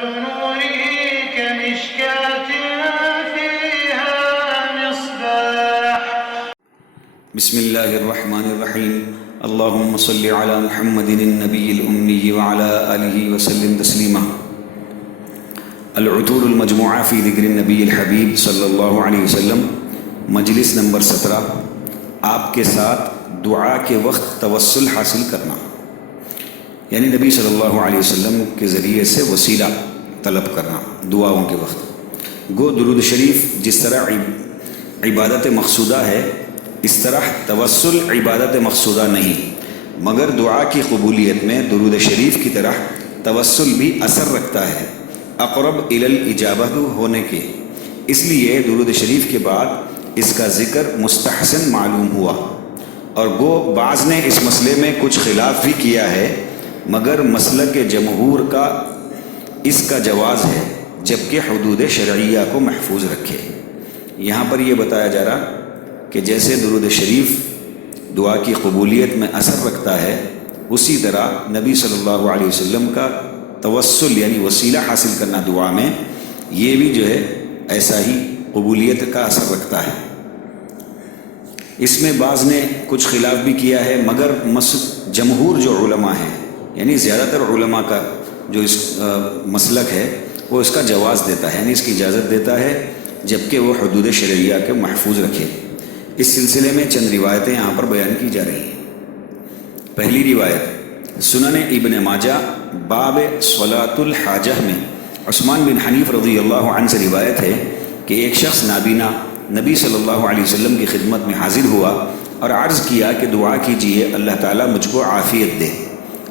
مثل نوره كمشكاة فيها مصباح. بسم الله الرحمن الرحيم. اللهم صل على محمد النبي الأمي وعلى آله وسلم تسليما. العطور المجموعہ فی ذکر النبی الحبیب صلی اللہ علیہ وسلم، مجلس نمبر 17، آپ کے ساتھ دعا کے وقت توسل حاصل کرنا، یعنی نبی صلی اللہ علیہ وسلم کے ذریعے سے وسیلہ طلب کرنا دعاؤں کے وقت۔ گو درود شریف جس طرح عبادت مقصودہ ہے، اس طرح توسل عبادت مقصودہ نہیں، مگر دعا کی قبولیت میں درود شریف کی طرح توسل بھی اثر رکھتا ہے، اقرب الی الاجابہ ہونے کے۔ اس لیے درود شریف کے بعد اس کا ذکر مستحسن معلوم ہوا، اور گو بعض نے اس مسئلے میں کچھ خلاف بھی کیا ہے، مگر مسلک جمہور کا اس کا جواز ہے، جبکہ حدود شرعیہ کو محفوظ رکھے۔ یہاں پر یہ بتایا جا رہا کہ جیسے درود شریف دعا کی قبولیت میں اثر رکھتا ہے، اسی طرح نبی صلی اللہ علیہ وسلم کا توسل یعنی وسیلہ حاصل کرنا دعا میں، یہ بھی جو ہے ایسا ہی قبولیت کا اثر رکھتا ہے۔ اس میں بعض نے کچھ خلاف بھی کیا ہے، مگر جمہور جو علماء ہیں، یعنی زیادہ تر علماء کا جو اس مسلک ہے وہ اس کا جواز دیتا ہے، یعنی اس کی اجازت دیتا ہے، جبکہ وہ حدود شرعیہ کے محفوظ رکھے۔ اس سلسلے میں چند روایتیں یہاں پر بیان کی جا رہی ہیں۔ پہلی روایت سنن ابن ماجہ باب صلاۃ الحاجہ میں عثمان بن حنیف رضی اللہ عنہ سے روایت ہے کہ ایک شخص نابینا نبی صلی اللہ علیہ وسلم کی خدمت میں حاضر ہوا اور عرض کیا کہ دعا کیجئے اللہ تعالیٰ مجھ کو عافیت دے۔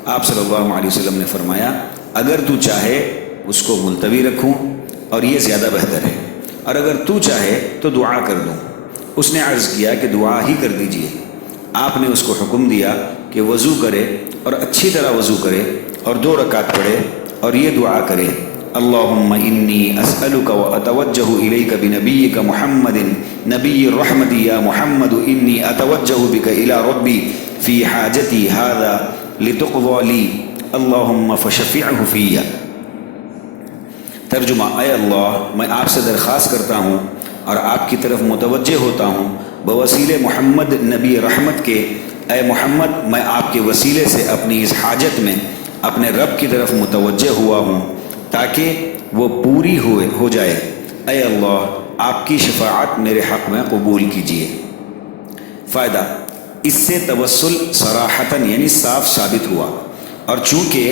آپ صلی اللہ علیہ وسلم نے فرمایا، اگر تو چاہے اس کو ملتوی رکھوں اور یہ زیادہ بہتر ہے، اور اگر تو چاہے تو دعا کر دوں۔ اس نے عرض کیا کہ دعا ہی کر دیجئے۔ آپ نے اس کو حکم دیا کہ وضو کرے اور اچھی طرح وضو کرے اور 2 رکعت پڑھے اور یہ دعا کرے، اللہم انی اسألک و اتوجہ الیک بنبیک محمد نبی الرحمت یا محمد انی اتوجہ بک الی ربی فی حاجتی ھذا لتقضی لی اللہم فشفعہ فی۔ ترجمہ: اے اللہ، میں آپ سے درخواست کرتا ہوں اور آپ کی طرف متوجہ ہوتا ہوں بوسیلے محمد نبی رحمت کے، اے محمد میں آپ کے وسیلے سے اپنی اس حاجت میں اپنے رب کی طرف متوجہ ہوا ہوں تاکہ وہ پوری ہو جائے۔ اے اللہ، آپ کی شفاعت میرے حق میں قبول کیجیے۔ فائدہ: اس سے توسل صراحتاً یعنی صاف ثابت ہوا، اور چونکہ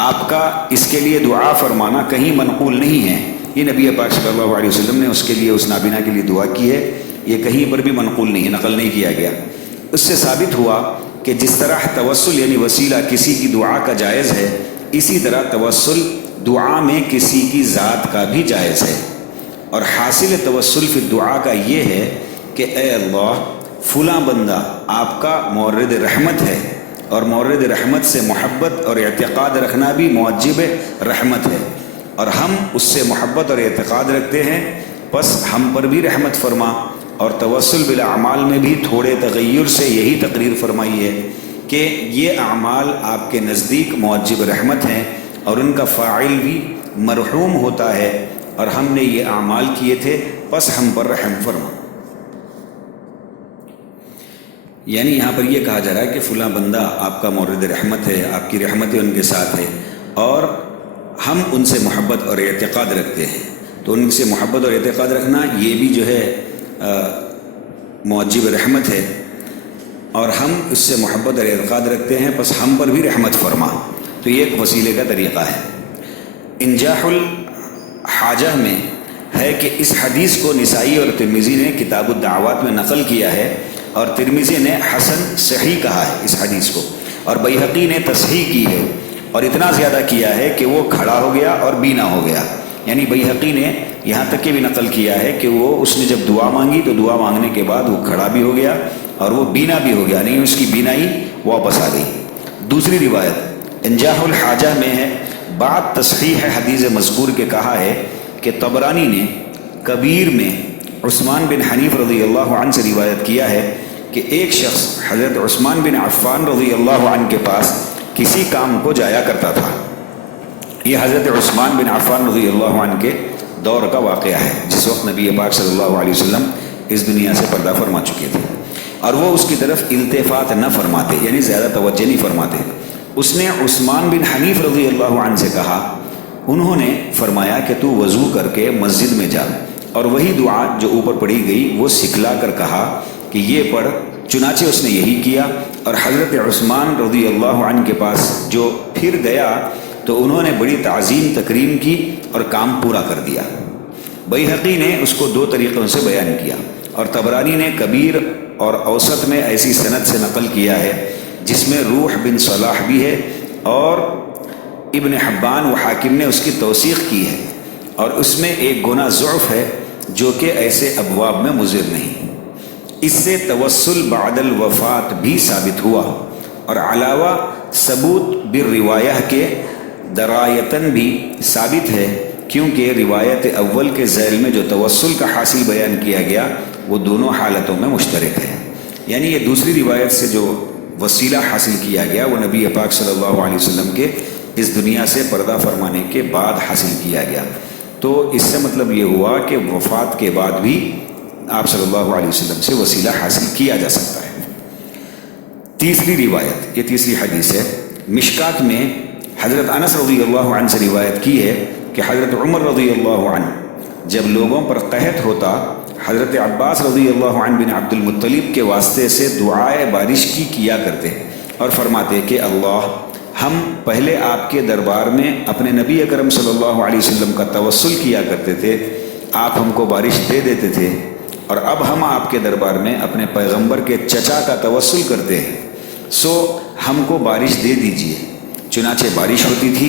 آپ کا اس کے لیے دعا فرمانا کہیں منقول نہیں ہے، یہ نبی پاک صلی اللہ علیہ وسلم نے اس کے لیے، اس نابینا کے لیے دعا کی ہے، یہ کہیں پر بھی منقول نہیں ہے، نقل نہیں کیا گیا۔ اس سے ثابت ہوا کہ جس طرح توسل یعنی وسیلہ کسی کی دعا کا جائز ہے، اسی طرح توسل دعا میں کسی کی ذات کا بھی جائز ہے۔ اور حاصل توسل فی دعا کا یہ ہے کہ اے اللہ، فلاں بندہ آپ کا مورد رحمت ہے، اور مورد رحمت سے محبت اور اعتقاد رکھنا بھی موجب رحمت ہے، اور ہم اس سے محبت اور اعتقاد رکھتے ہیں، پس ہم پر بھی رحمت فرما۔ اور توسل بالاعمال میں بھی تھوڑے تغیر سے یہی تقریر فرمائی ہے کہ یہ اعمال آپ کے نزدیک موجب رحمت ہیں، اور ان کا فاعل بھی مرحوم ہوتا ہے، اور ہم نے یہ اعمال کیے تھے، پس ہم پر رحم فرما۔ یعنی یہاں پر یہ کہا جا رہا ہے کہ فلاں بندہ آپ کا مورد رحمت ہے، آپ کی رحمتیں ان کے ساتھ ہے، اور ہم ان سے محبت اور اعتقاد رکھتے ہیں، تو ان سے محبت اور اعتقاد رکھنا یہ بھی جو ہے موجب رحمت ہے، اور ہم اس سے محبت اور اعتقاد رکھتے ہیں، پس ہم پر بھی رحمت فرما۔ تو یہ ایک وسیلے کا طریقہ ہے۔ انجاح الحاجہ میں ہے کہ اس حدیث کو نسائی اور ترمذی نے کتاب الدعوات میں نقل کیا ہے، اور ترمذی نے حسن صحیح کہا ہے اس حدیث کو، اور بیہقی نے تصحیح کی ہے، اور اتنا زیادہ کیا ہے کہ وہ کھڑا ہو گیا اور بینا ہو گیا۔ یعنی بیہقی نے یہاں تک کہ بھی نقل کیا ہے کہ اس نے جب دعا مانگی تو دعا مانگنے کے بعد وہ کھڑا بھی ہو گیا اور وہ بینا بھی ہو گیا، نہیں اس کی بینائی واپس آ گئی۔ دوسری روایت انجاح الحاجہ میں ہے، بعد تصحیح حدیث مذکور کے کہا ہے کہ طبرانی نے کبیر میں عثمان بن حنیف رضی اللہ عنہ سے روایت کیا ہے کہ ایک شخص حضرت عثمان بن عفان رضی اللہ عنہ کے پاس کسی کام کو جایا کرتا تھا۔ یہ حضرت عثمان بن عفان رضی اللہ عنہ کے دور کا واقعہ ہے، جس وقت نبی پاک صلی اللہ علیہ وسلم اس دنیا سے پردہ فرما چکے تھے، اور وہ اس کی طرف التفات نہ فرماتے، یعنی زیادہ توجہ نہیں فرماتے۔ اس نے عثمان بن حنیف رضی اللہ عنہ سے کہا، انہوں نے فرمایا کہ تو وضو کر کے مسجد میں جا اور وہی دعا جو اوپر پڑھی گئی وہ سکھلا کر کہا کہ یہ پڑھ۔ چنانچہ اس نے یہی کیا، اور حضرت عثمان رضی اللہ عنہ کے پاس جو پھر گیا تو انہوں نے بڑی تعظیم تکریم کی اور کام پورا کر دیا۔ بیہقی نے اس کو 2 طریقوں سے بیان کیا، اور طبرانی نے کبیر اور اوسط میں ایسی سند سے نقل کیا ہے جس میں روح بن صلاح بھی ہے، اور ابن حبان و حاکم نے اس کی توثیق کی ہے، اور اس میں ایک گناہ ضعف ہے جو کہ ایسے ابواب میں مضر نہیں۔ اس سے توسل بعد الوفات بھی ثابت ہوا، اور علاوہ ثبوت بالروایہ کے درایتاً بھی ثابت ہے، کیونکہ روایت اول کے ذیل میں جو توسل کا حاصل بیان کیا گیا وہ دونوں حالتوں میں مشترک ہے، یعنی یہ دوسری روایت سے جو وسیلہ حاصل کیا گیا وہ نبی پاک صلی اللہ علیہ وسلم کے اس دنیا سے پردہ فرمانے کے بعد حاصل کیا گیا۔ تو اس سے مطلب یہ ہوا کہ وفات کے بعد بھی آپ صلی اللہ علیہ وسلم سے وسیلہ حاصل کیا جا سکتا ہے۔ تیسری روایت، یہ تیسری حدیث ہے، مشکات میں حضرت انس رضی اللہ عنہ سے روایت کی ہے کہ حضرت عمر رضی اللہ عنہ جب لوگوں پر قحط ہوتا، حضرت عباس رضی اللہ عنہ بن عبد المطلب کے واسطے سے دعائے بارش کی کیا کرتے اور فرماتے کہ اللہ، ہم پہلے آپ کے دربار میں اپنے نبی اکرم صلی اللہ علیہ وسلم کا توسل کیا کرتے تھے، آپ ہم کو بارش دے دیتے تھے، اور اب ہم آپ کے دربار میں اپنے پیغمبر کے چچا کا توسل کرتے ہیں، سو ہم کو بارش دے دیجئے۔ چنانچہ بارش ہوتی تھی۔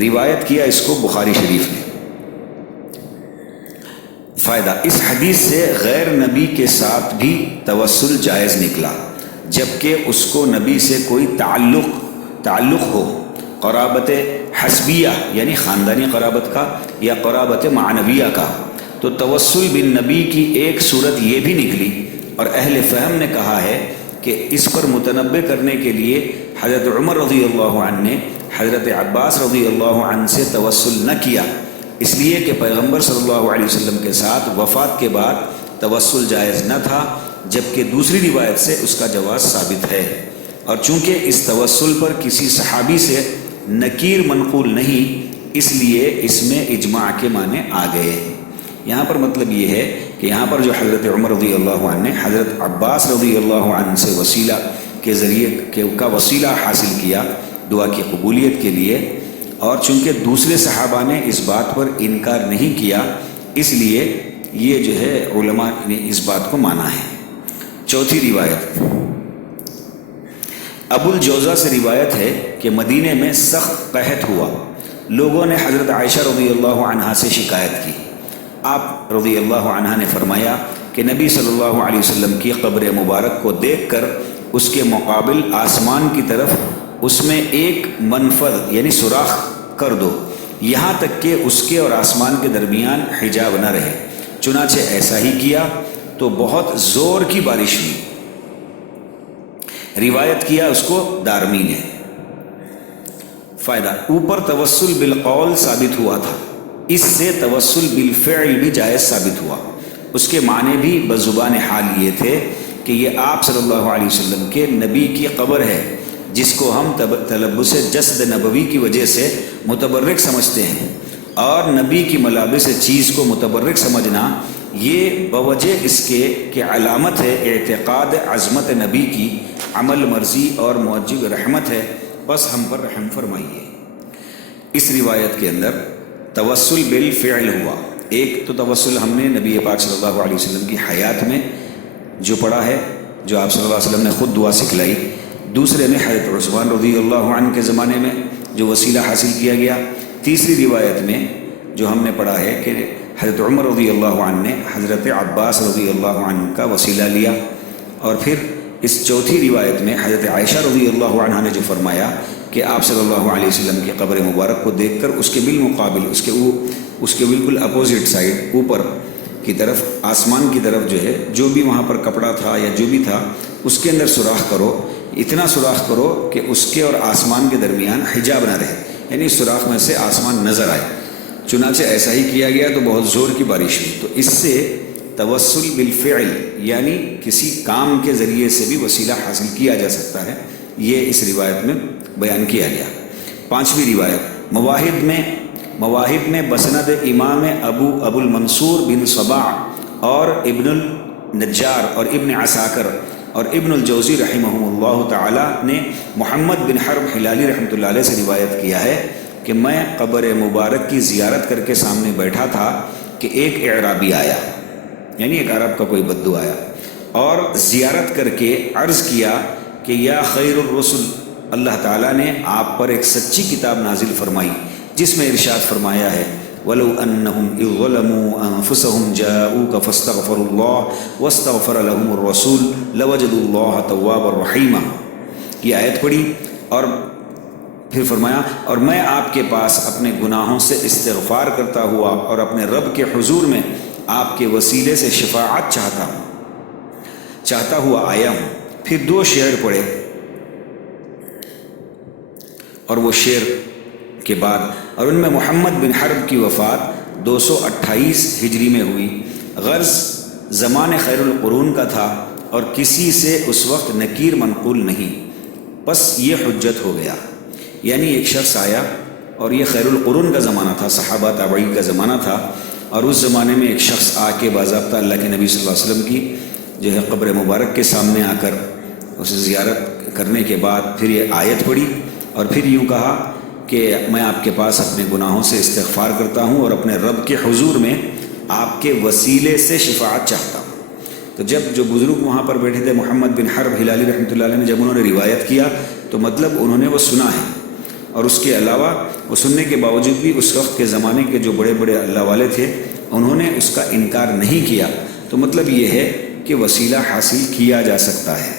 روایت کیا اس کو بخاری شریف نے۔ فائدہ، اس حدیث سے غیر نبی کے ساتھ بھی توسل جائز نکلا، جبکہ اس کو نبی سے کوئی تعلق ہو، قرابت حسبیہ یعنی خاندانی قرابت کا، یا قرابت معنویہ کا، تو توسل بالنبی کی ایک صورت یہ بھی نکلی، اور اہل فہم نے کہا ہے کہ اس پر متنبہ کرنے کے لیے حضرت عمر رضی اللہ عنہ نے حضرت عباس رضی اللہ عنہ سے توسل نہ کیا، اس لیے کہ پیغمبر صلی اللہ علیہ وسلم کے ساتھ وفات کے بعد توسل جائز نہ تھا، جبکہ دوسری روایت سے اس کا جواز ثابت ہے، اور چونکہ اس توسل پر کسی صحابی سے نکیر منقول نہیں، اس لیے اس میں اجماع کے معنی آ گئے۔ یہاں پر مطلب یہ ہے کہ یہاں پر جو حضرت عمر رضی اللہ عنہ نے حضرت عباس رضی اللہ عنہ سے وسیلہ کے ذریعے کا وسیلہ حاصل کیا دعا کی قبولیت کے لیے، اور چونکہ دوسرے صحابہ نے اس بات پر انکار نہیں کیا، اس لیے یہ جو ہے علماء نے اس بات کو مانا ہے۔ چوتھی روایت، ابو الجوزہ سے روایت ہے کہ مدینے میں سخت قحط ہوا، لوگوں نے حضرت عائشہ رضی اللہ عنہا سے شکایت کی، آپ رضی اللہ عنہ نے فرمایا کہ نبی صلی اللہ علیہ وسلم کی قبر مبارک کو دیکھ کر اس کے مقابل آسمان کی طرف اس میں ایک منفذ یعنی سوراخ کر دو، یہاں تک کہ اس کے اور آسمان کے درمیان حجاب نہ رہے۔ چنانچہ ایسا ہی کیا تو بہت زور کی بارش ہوئی۔ روایت کیا اس کو دارمی نے۔ فائدہ، اوپر توسل بالقول ثابت ہوا تھا، اس سے توسل بالفعل بھی جائز ثابت ہوا۔ اس کے معنی بھی بزبان حال یہ تھے کہ یہ آپ صلی اللہ علیہ وسلم کے نبی کی قبر ہے، جس کو ہم تلبس جسد نبوی کی وجہ سے متبرک سمجھتے ہیں، اور نبی کی ملابس چیز کو متبرک سمجھنا یہ بوجہ اس کے کہ علامت ہے اعتقاد عظمت نبی کی، عمل مرضی اور موجب رحمت ہے، بس ہم پر رحم فرمائیے۔ اس روایت کے اندر توسل بالفعل ہوا۔ ایک تو توسل ہم نے نبی پاک صلی اللہ علیہ وسلم کی حیات میں جو پڑھا ہے، جو آپ صلی اللہ علیہ وسلم نے خود دعا سکھلائی، دوسرے میں حضرت عثمان رضی اللہ عنہ کے زمانے میں جو وسیلہ حاصل کیا گیا، تیسری روایت میں جو ہم نے پڑھا ہے کہ حضرت عمر رضی اللہ عنہ نے حضرت عباس رضی اللہ عنہ کا وسیلہ لیا، اور پھر اس چوتھی روایت میں حضرت عائشہ رضی اللہ عنہ نے جو فرمایا کہ آپ صلی اللہ علیہ وسلم کی قبر مبارک کو دیکھ کر اس کے بالمقابل اس کے بالکل اپوزٹ سائڈ اوپر کی طرف آسمان کی طرف جو ہے جو بھی وہاں پر کپڑا تھا یا جو بھی تھا اس کے اندر سوراخ کرو، اتنا سوراخ کرو کہ اس کے اور آسمان کے درمیان حجاب نہ رہے، یعنی سوراخ میں سے آسمان نظر آئے۔ چنانچہ ایسا ہی کیا گیا تو بہت زور کی بارش ہوئی۔ تو اس سے توسل بالفعل یعنی کسی کام کے ذریعے سے بھی وسیلہ حاصل کیا جا سکتا ہے، یہ اس روایت میں بیان کیا گیا۔ 5ویں روایت مواہب میں بسند امام ابو المنصور بن صباح اور ابن النجار اور ابن عساکر اور ابن الجوزی رحمہ اللہ تعالی نے محمد بن حرب ہلالی رحمۃ اللہ علیہ سے روایت کیا ہے کہ میں قبر مبارک کی زیارت کر کے سامنے بیٹھا تھا کہ ایک اعرابی آیا، یعنی ایک عرب کا کوئی بدو آیا، اور زیارت کر کے عرض کیا کہ یا خیر الرسل، اللہ تعالیٰ نے آپ پر ایک سچی کتاب نازل فرمائی جس میں ارشاد فرمایا ہے وَلَوْ أَنَّهُمْ إِذْ ظَلَمُوا أَنفُسَهُمْ جَاءُوكَ فَاسْتَغْفَرُوا اللَّهَ وَاسْتَغْفَرَ لَهُمُ الرَّسُولُ لَوَجَدُوا اللَّهَ تَوَّابًا رَحِيمًا۔ یہ آیت پڑھی اور پھر فرمایا اور میں آپ کے پاس اپنے گناہوں سے استغفار کرتا ہوا اور اپنے رب کے حضور میں آپ کے وسیلے سے شفاعت چاہتا ہوا آیا ہوں۔ پھر 2 شعر پڑھے اور وہ شعر کے بعد اور ان میں محمد بن حرب کی وفات 228 ہجری میں ہوئی، غرض زمان خیر القرون کا تھا اور کسی سے اس وقت نکیر منقول نہیں، بس یہ حجت ہو گیا۔ یعنی ایک شخص آیا اور یہ خیر القرون کا زمانہ تھا، صحابہ تابعین کا زمانہ تھا، اور اس زمانے میں ایک شخص آ کے باضابطہ اللہ کے نبی صلی اللہ علیہ وسلم کی قبر مبارک کے سامنے آ کر اسے زیارت کرنے کے بعد پھر یہ آیت پڑھی اور پھر یوں کہا کہ میں آپ کے پاس اپنے گناہوں سے استغفار کرتا ہوں اور اپنے رب کے حضور میں آپ کے وسیلے سے شفاعت چاہتا ہوں۔ تو جب جو بزرگ وہاں پر بیٹھے تھے محمد بن حرب ہلالی رحمۃ اللہ علیہ نے جب انہوں نے روایت کیا تو مطلب انہوں نے وہ سنا ہے، اور اس کے علاوہ وہ سننے کے باوجود بھی اس وقت کے زمانے کے جو بڑے بڑے اللہ والے تھے انہوں نے اس کا انکار نہیں کیا، تو مطلب یہ ہے کہ وسیلہ حاصل کیا جا سکتا ہے۔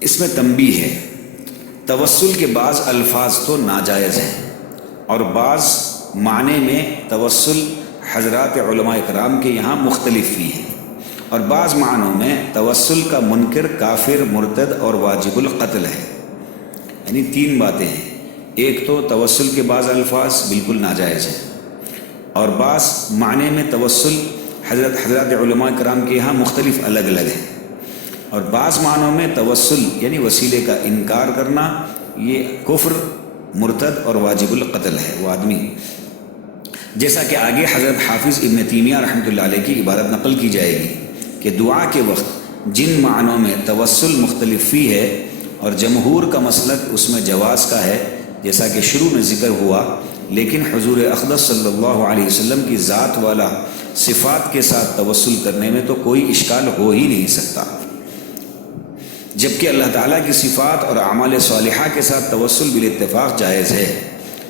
اس میں تنبیہ ہے، توسل کے بعض الفاظ تو ناجائز ہیں اور بعض معنی میں توسل حضرات علماء کرام کے یہاں مختلف بھی ہیں، اور بعض معنوں میں توسل کا منکر کافر مرتد اور واجب القتل ہے۔ یعنی 3 باتیں ہیں، ایک تو توسل کے بعض الفاظ بالکل ناجائز ہیں، اور بعض معنی میں توسل حضرات علماء کرام کے یہاں مختلف الگ الگ ہیں، اور بعض معنوں میں توسل یعنی وسیلے کا انکار کرنا یہ کفر مرتد اور واجب القتل ہے وہ آدمی، جیسا کہ آگے حضرت حافظ ابن تیمیہ رحمۃ اللہ علیہ کی عبارت نقل کی جائے گی کہ دعا کے وقت جن معنوں میں توسل مختلف ہی ہے اور جمہور کا مسلک اس میں جواز کا ہے جیسا کہ شروع میں ذکر ہوا، لیکن حضور اقدس صلی اللہ علیہ وسلم کی ذات والا صفات کے ساتھ توسل کرنے میں تو کوئی اشکال ہو ہی نہیں سکتا، جبکہ اللہ تعالیٰ کی صفات اور اعمال صالحہ کے ساتھ توسل بالاتفاق جائز ہے۔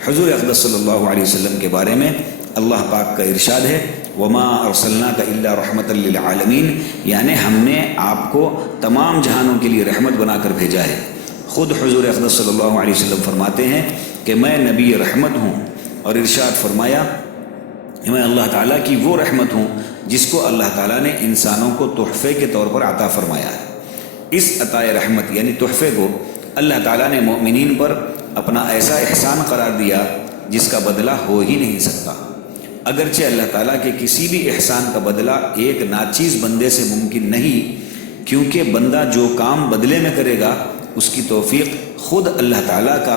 حضور اقدس صلی اللہ علیہ وسلم کے بارے میں اللہ پاک کا ارشاد ہے وما ارسلناک الا رحمۃ للعالمین، یعنی ہم نے آپ کو تمام جہانوں کے لیے رحمت بنا کر بھیجا ہے۔ خود حضور اقدس صلی اللہ علیہ وسلم فرماتے ہیں کہ میں نبی رحمت ہوں، اور ارشاد فرمایا کہ میں اللہ تعالیٰ کی وہ رحمت ہوں جس کو اللہ تعالیٰ نے انسانوں کو تحفے کے طور پر عطا فرمایا ہے۔ اس عطائے رحمت یعنی تحفے کو اللہ تعالیٰ نے مومنین پر اپنا ایسا احسان قرار دیا جس کا بدلہ ہو ہی نہیں سکتا، اگرچہ اللہ تعالیٰ کے کسی بھی احسان کا بدلہ ایک ناچیز بندے سے ممکن نہیں، کیونکہ بندہ جو کام بدلے میں کرے گا اس کی توفیق خود اللہ تعالیٰ کا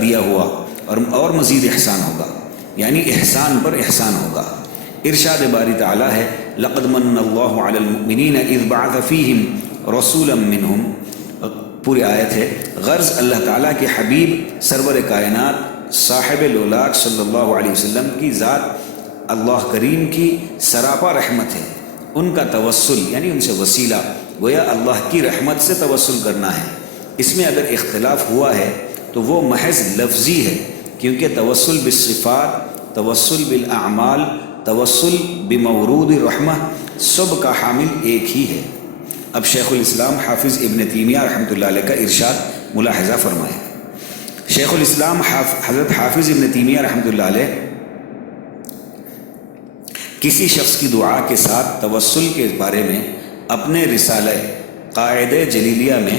دیا ہوا اور مزید احسان ہوگا، یعنی احسان پر احسان ہوگا۔ ارشاد باری تعالیٰ ہے لقد من اللہ علی المؤمنین اذ بعث فیہم رسولا منہم، پوری آیت ہے، غرض اللہ تعالیٰ کے حبیب سرور کائنات صاحب لولاک صلی اللہ علیہ وسلم کی ذات اللہ کریم کی سراپا رحمت ہے، ان کا توسل یعنی ان سے وسیلہ گویا اللہ کی رحمت سے توسل کرنا ہے۔ اس میں اگر اختلاف ہوا ہے تو وہ محض لفظی ہے، کیونکہ توسل بالصفات، توسل بالاعمال، توسل بمورود رحمہ سب کا حامل ایک ہی ہے۔ اب شیخ الاسلام حافظ ابن تیمیہ رحمۃ اللہ علیہ کا ارشاد ملاحظہ فرمائے۔ شیخ الاسلام حضرت حافظ ابن تیمیہ رحمۃ اللہ علیہ کسی شخص کی دعا کے ساتھ توسل کے بارے میں اپنے رسالہ قاعدہ جلیلیہ میں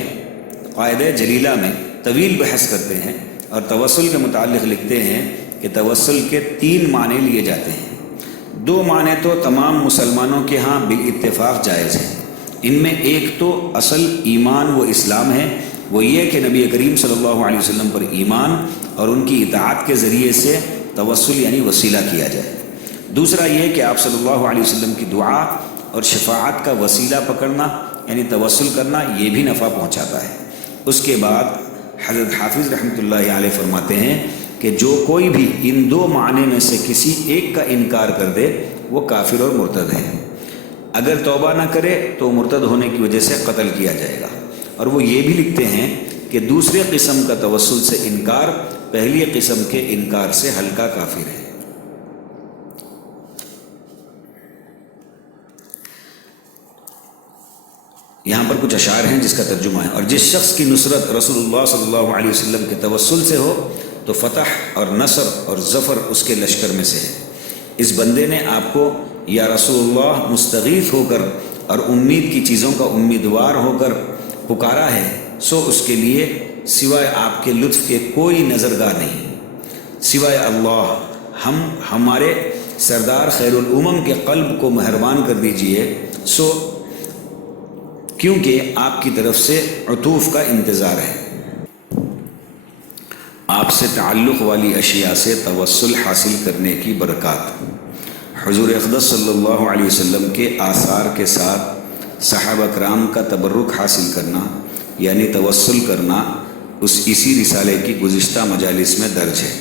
قاعدہ جلیلہ میں طویل بحث کرتے ہیں اور توسل کے متعلق لکھتے ہیں کہ توسل کے 3 معنی لیے جاتے ہیں۔ 2 معنی تو تمام مسلمانوں کے ہاں بالاتفاق جائز ہیں۔ ان میں ایک تو اصل ایمان و اسلام ہے، وہ یہ کہ نبی کریم صلی اللہ علیہ وسلم پر ایمان اور ان کی اطاعت کے ذریعے سے توسل یعنی وسیلہ کیا جائے۔ دوسرا یہ کہ آپ صلی اللہ علیہ وسلم کی دعا اور شفاعت کا وسیلہ پکڑنا یعنی توسل کرنا یہ بھی نفع پہنچاتا ہے۔ اس کے بعد حضرت حافظ رحمۃ اللہ علیہ فرماتے ہیں کہ جو کوئی بھی ان 2 معنی میں سے کسی ایک کا انکار کر دے وہ کافر اور مرتد ہے۔ اگر توبہ نہ کرے تو مرتد ہونے کی وجہ سے قتل کیا جائے گا۔ اور وہ یہ بھی لکھتے ہیں کہ دوسرے قسم کا توسل سے انکار پہلی قسم کے انکار سے ہلکا کافر ہے۔ یہاں پر کچھ اشعار ہیں جس کا ترجمہ ہے، اور جس شخص کی نصرت رسول اللہ صلی اللہ علیہ وسلم کے توسل سے ہو تو فتح اور نصر اور ظفر اس کے لشکر میں سے ہے۔ اس بندے نے آپ کو یا رسول اللہ مستغیث ہو کر اور امید کی چیزوں کا امیدوار ہو کر پکارا ہے، سو اس کے لیے سوائے آپ کے لطف کے کوئی نظرگاہ نہیں، سوائے اللہ۔ ہمارے سردار خیر الامم کے قلب کو مہربان کر دیجئے، سو کیونکہ آپ کی طرف سے عطوف کا انتظار ہے۔ آپ سے تعلق والی اشیاء سے توسل حاصل کرنے کی برکات۔ حضور اقدس صلی اللہ علیہ وسلم کے آثار کے ساتھ صحابہ کرام کا تبرک حاصل کرنا یعنی توسل کرنا اسی رسالے کی گزشتہ مجالس میں درج ہے،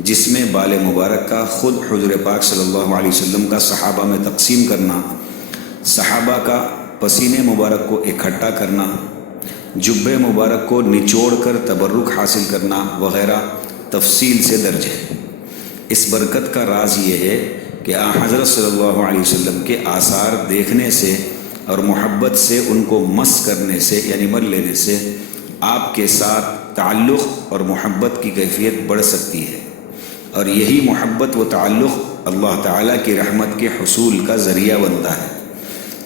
جس میں بال مبارک کا خود حضور پاک صلی اللہ علیہ وسلم کا صحابہ میں تقسیم کرنا، صحابہ کا پسینے مبارک کو اکٹھا کرنا، جبے مبارک کو نچوڑ کر تبرک حاصل کرنا وغیرہ تفصیل سے درج ہے۔ اس برکت کا راز یہ ہے کہ حضرت صلی اللہ علیہ وسلم کے آثار دیکھنے سے اور محبت سے ان کو مس کرنے سے یعنی مر لینے سے آپ کے ساتھ تعلق اور محبت کی کیفیت بڑھ سکتی ہے، اور یہی محبت و تعلق اللہ تعالیٰ کی رحمت کے حصول کا ذریعہ بنتا ہے۔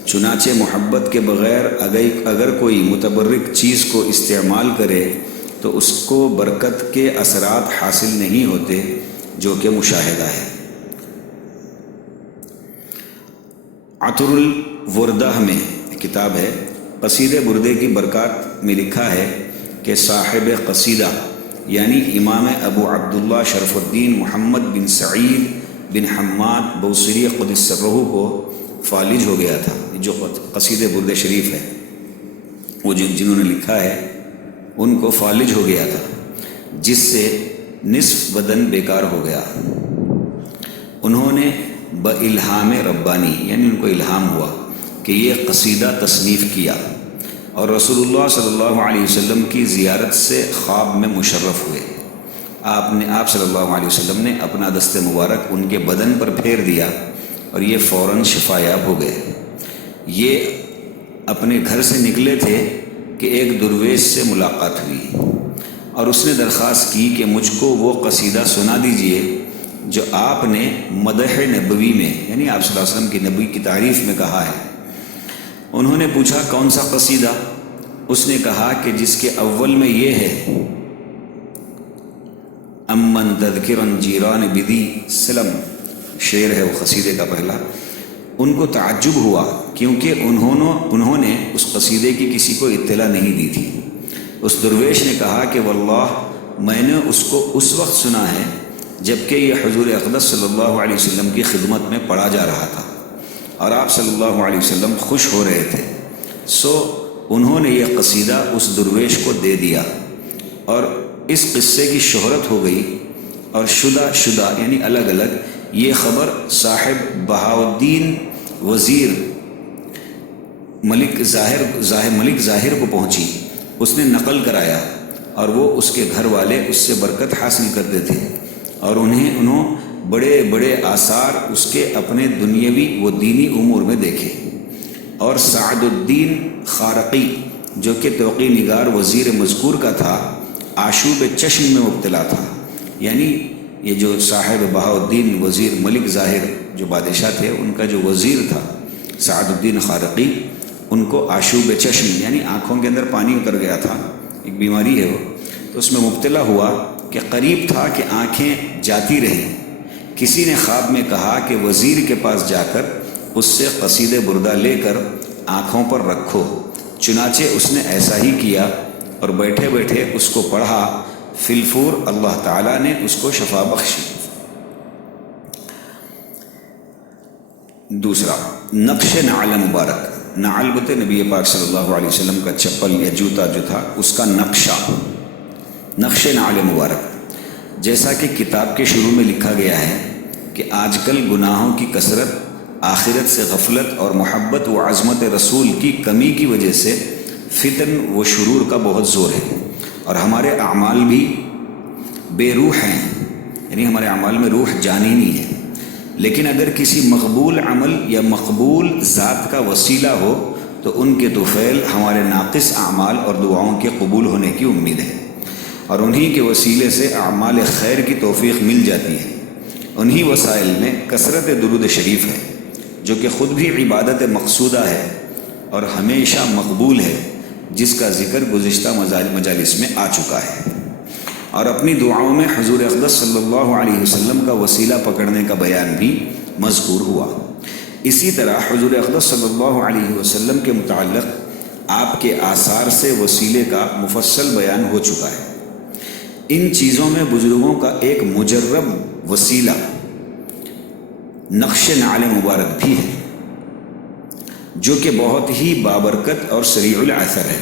چنانچہ محبت کے بغیر اگر کوئی متبرک چیز کو استعمال کرے تو اس کو برکت کے اثرات حاصل نہیں ہوتے جو کہ مشاہدہ ہے۔ عطر الوردہ میں کتاب ہے، قصیدے بردے کی برکات میں لکھا ہے کہ صاحب قصیدہ یعنی امام ابو عبداللہ شرف الدین محمد بن سعید بن حماد بوصیری قدس سرہ کو فالج ہو گیا تھا۔ جو قصیدے برد شریف ہے وہ جنہوں نے لکھا ہے ان کو فالج ہو گیا تھا، جس سے نصف بدن بیکار ہو گیا۔ انہوں نے بإلہام ربانی یعنی ان کو الہام ہوا کہ یہ قصیدہ تصنیف کیا، اور رسول اللہ صلی اللہ علیہ وسلم کی زیارت سے خواب میں مشرف ہوئے۔ آپ صلی اللہ علیہ وسلم نے اپنا دست مبارک ان کے بدن پر پھیر دیا اور یہ فوراً شفا یاب ہو گئے۔ یہ اپنے گھر سے نکلے تھے کہ ایک درویش سے ملاقات ہوئی اور اس نے درخواست کی کہ مجھ کو وہ قصیدہ سنا دیجئے جو آپ نے مدح نبوی میں یعنی آپ صلی اللہ علیہ وسلم کی نبی کی تعریف میں کہا ہے۔ انہوں نے پوچھا کون سا قصیدہ؟ اس نے کہا کہ جس کے اول میں یہ ہے امن تذکرن جیران بدی سلم، شعر ہے وہ قصیدے کا پہلا۔ ان کو تعجب ہوا کیونکہ انہوں نے اس قصیدے کی کسی کو اطلاع نہیں دی تھی۔ اس درویش نے کہا کہ واللہ میں نے اس کو اس وقت سنا ہے جبکہ یہ حضور اقدس صلی اللہ علیہ وسلم کی خدمت میں پڑھا جا رہا تھا اور آپ صلی اللہ علیہ وسلم خوش ہو رہے تھے، سو انہوں نے یہ قصیدہ اس درویش کو دے دیا اور اس قصے کی شہرت ہو گئی، اور شدہ یعنی الگ الگ یہ خبر صاحب بہاؤالدین وزیر ملک ظاہر کو پہنچی۔ اس نے نقل کرایا اور وہ اس کے گھر والے اس سے برکت حاصل کرتے تھے، اور انہوں بڑے بڑے آثار اس کے اپنے دنیاوی و دینی امور میں دیکھے۔ اور سعد الدین خارقی جو کہ توقی نگار وزیر مذکور کا تھا آشوب چشم میں مبتلا تھا، یعنی یہ جو صاحب بہاؤالدین وزیر ملک ظاہر جو بادشاہ تھے ان کا جو وزیر تھا سعد الدین خارقی، ان کو آشوب چشم یعنی آنکھوں کے اندر پانی اتر گیا تھا، ایک بیماری ہے وہ، تو اس میں مبتلا ہوا کہ قریب تھا کہ آنکھیں جاتی رہیں۔ کسی نے خواب میں کہا کہ وزیر کے پاس جا کر اس سے قصید بردہ لے کر آنکھوں پر رکھو۔ چنانچہ اس نے ایسا ہی کیا اور بیٹھے بیٹھے اس کو پڑھا۔ فی الفور اللہ تعالیٰ نے اس کو شفا بخشی۔ دوسرا، نقش نعل مبارک۔ نعل بولتے نبی پاک صلی اللہ علیہ وسلم کا چپل یا جوتا جو تھا اس کا نقشہ، نقش نعل مبارک۔ جیسا کہ کتاب کے شروع میں لکھا گیا ہے کہ آج کل گناہوں کی کثرت، آخرت سے غفلت اور محبت و عظمت رسول کی کمی کی وجہ سے فتن و شرور کا بہت زور ہے، اور ہمارے اعمال بھی بے روح ہیں، یعنی ہمارے اعمال میں روح جانی نہیں ہے۔ لیکن اگر کسی مقبول عمل یا مقبول ذات کا وسیلہ ہو تو ان کے طفیل ہمارے ناقص اعمال اور دعاؤں کے قبول ہونے کی امید ہے، اور انہی کے وسیلے سے اعمال خیر کی توفیق مل جاتی ہے۔ انہی وسائل میں کثرت درود شریف ہے، جو کہ خود بھی عبادت مقصودہ ہے اور ہمیشہ مقبول ہے، جس کا ذکر گزشتہ مجالس میں آ چکا ہے، اور اپنی دعاؤں میں حضور اقدس صلی اللہ علیہ وسلم کا وسیلہ پکڑنے کا بیان بھی مذکور ہوا۔ اسی طرح حضور اقدس صلی اللہ علیہ وسلم کے متعلق آپ کے آثار سے وسیلے کا مفصل بیان ہو چکا ہے۔ ان چیزوں میں بزرگوں کا ایک مجرب وسیلہ نقش نعل مبارک بھی ہے، جو کہ بہت ہی بابرکت اور سریع الاثر ہے،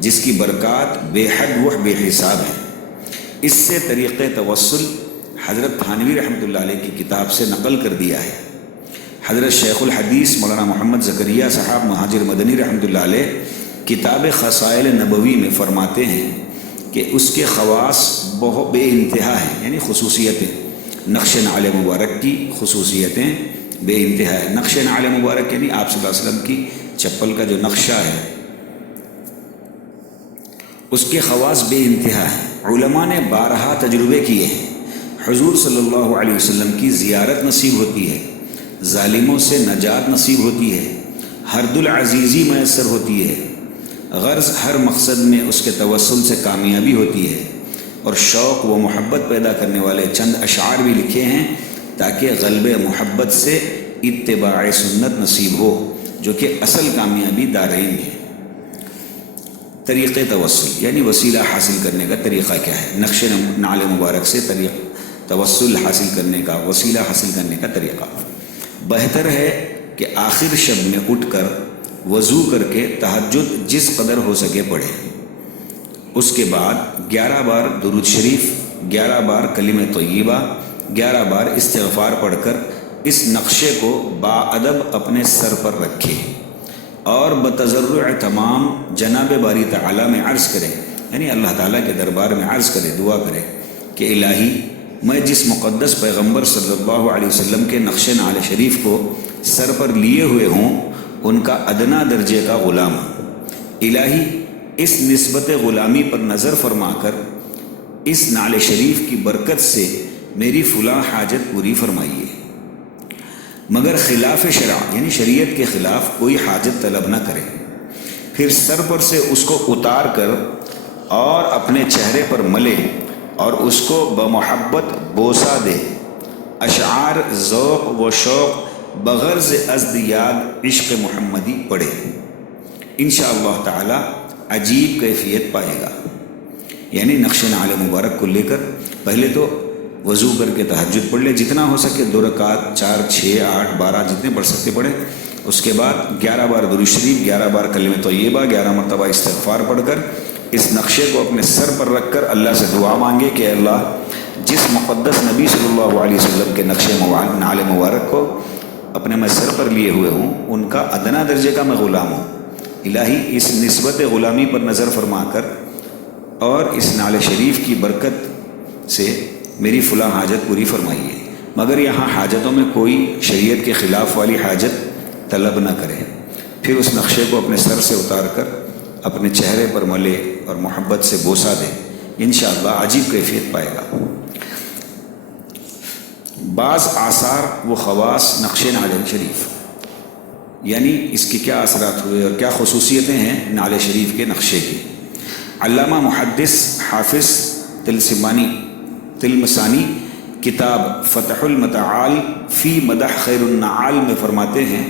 جس کی برکات بے حد و بے حساب ہے۔ اس سے طریقِ توسل حضرت تھانوی رحمۃ اللہ علیہ کی کتاب سے نقل کر دیا ہے۔ حضرت شیخ الحدیث مولانا محمد زکریا صاحب مہاجر مدنی رحمۃ اللہ علیہ کتاب خصائل نبوی میں فرماتے ہیں کہ اس کے خواص بہت بے انتہا ہیں، یعنی خصوصیتیں، نقش نعل مبارک کی خصوصیتیں بے انتہا ہے۔ نقش نعل مبارک یعنی آپ صلی اللہ علیہ وسلم کی چپل کا جو نقشہ ہے اس کے خواص بے انتہا ہیں۔ علماء نے بارہا تجربے کیے ہیں۔ حضور صلی اللہ علیہ وسلم کی زیارت نصیب ہوتی ہے، ظالموں سے نجات نصیب ہوتی ہے، حرد العزیزی میسر ہوتی ہے، غرض ہر مقصد میں اس کے توسل سے کامیابی ہوتی ہے، اور شوق و محبت پیدا کرنے والے چند اشعار بھی لکھے ہیں تاکہ غلبِ محبت سے اتباع سنت نصیب ہو، جو کہ اصل کامیابی دارین ہے۔ طریقِ توسل یعنی وسیلہ حاصل کرنے کا طریقہ کیا ہے؟ نقش نعل مبارک سے توسل حاصل کرنے کا، وسیلہ حاصل کرنے کا طریقہ بہتر ہے کہ آخر شب میں اٹھ کر وضو کر کے تہجد جس قدر ہو سکے پڑھے، اس کے بعد 11 بار درود شریف، 11 بار کلمہ طیبہ، 11 بار استغفار پڑھ کر اس نقشے کو باادب اپنے سر پر رکھے اور بتضرع تمام جناب باری تعالیٰ میں عرض کرے، یعنی اللہ تعالیٰ کے دربار میں عرض کرے، دعا کرے کہ الہی میں جس مقدس پیغمبر صلی اللہ علیہ وسلم کے نقش نعل شریف کو سر پر لیے ہوئے ہوں ان کا ادنا درجے کا غلام ہوں، الہی اس نسبت غلامی پر نظر فرما کر اس نعل شریف کی برکت سے میری فلاں حاجت پوری فرمائیے، مگر خلاف شرع یعنی شریعت کے خلاف کوئی حاجت طلب نہ کرے۔ پھر سر پر سے اس کو اتار کر اور اپنے چہرے پر ملے اور اس کو بمحبت بوسہ دے، اشعار ذوق و شوق بغرض ازدیاد عشق محمدی پڑھے، انشاءاللہ تعالی عجیب کیفیت پائے گا۔ یعنی نقش نعل مبارک کو لے کر پہلے تو وضو کر کے تہجد پڑھ لے، جتنا ہو سکے 2 رکعت، 4، 6، 8، 12 جتنے پڑھ سکتے پڑھے۔ اس کے بعد 11 بار درود شریف، 11 بار کلمہ طیبہ، 11 مرتبہ استغفار پڑھ کر اس نقشے کو اپنے سر پر رکھ کر اللہ سے دعا مانگے کہ اللہ جس مقدس نبی صلی اللہ علیہ وسلم کے نقش نعل مبارک کو اپنے میں سر پر لیے ہوئے ہوں ان کا ادنا درجے کا میں غلام ہوں، الہی اس نسبت غلامی پر نظر فرما کر اور اس نعل شریف کی برکت سے میری فلاں حاجت پوری فرمائیے، مگر یہاں حاجتوں میں کوئی شریعت کے خلاف والی حاجت طلب نہ کرے۔ پھر اس نقشے کو اپنے سر سے اتار کر اپنے چہرے پر ملے اور محبت سے بوسہ دے، انشاءاللہ عجیب کیفیت پائے گا۔ بعض آثار و خواص نقش نعل شریف، یعنی اس کے کیا اثرات ہوئے اور کیا خصوصیتیں ہیں نعل شریف کے نقشے کی۔ علامہ محدث حافظ تلمسانی کتاب فتح المتعال فی مدح خیر النعال میں فرماتے ہیں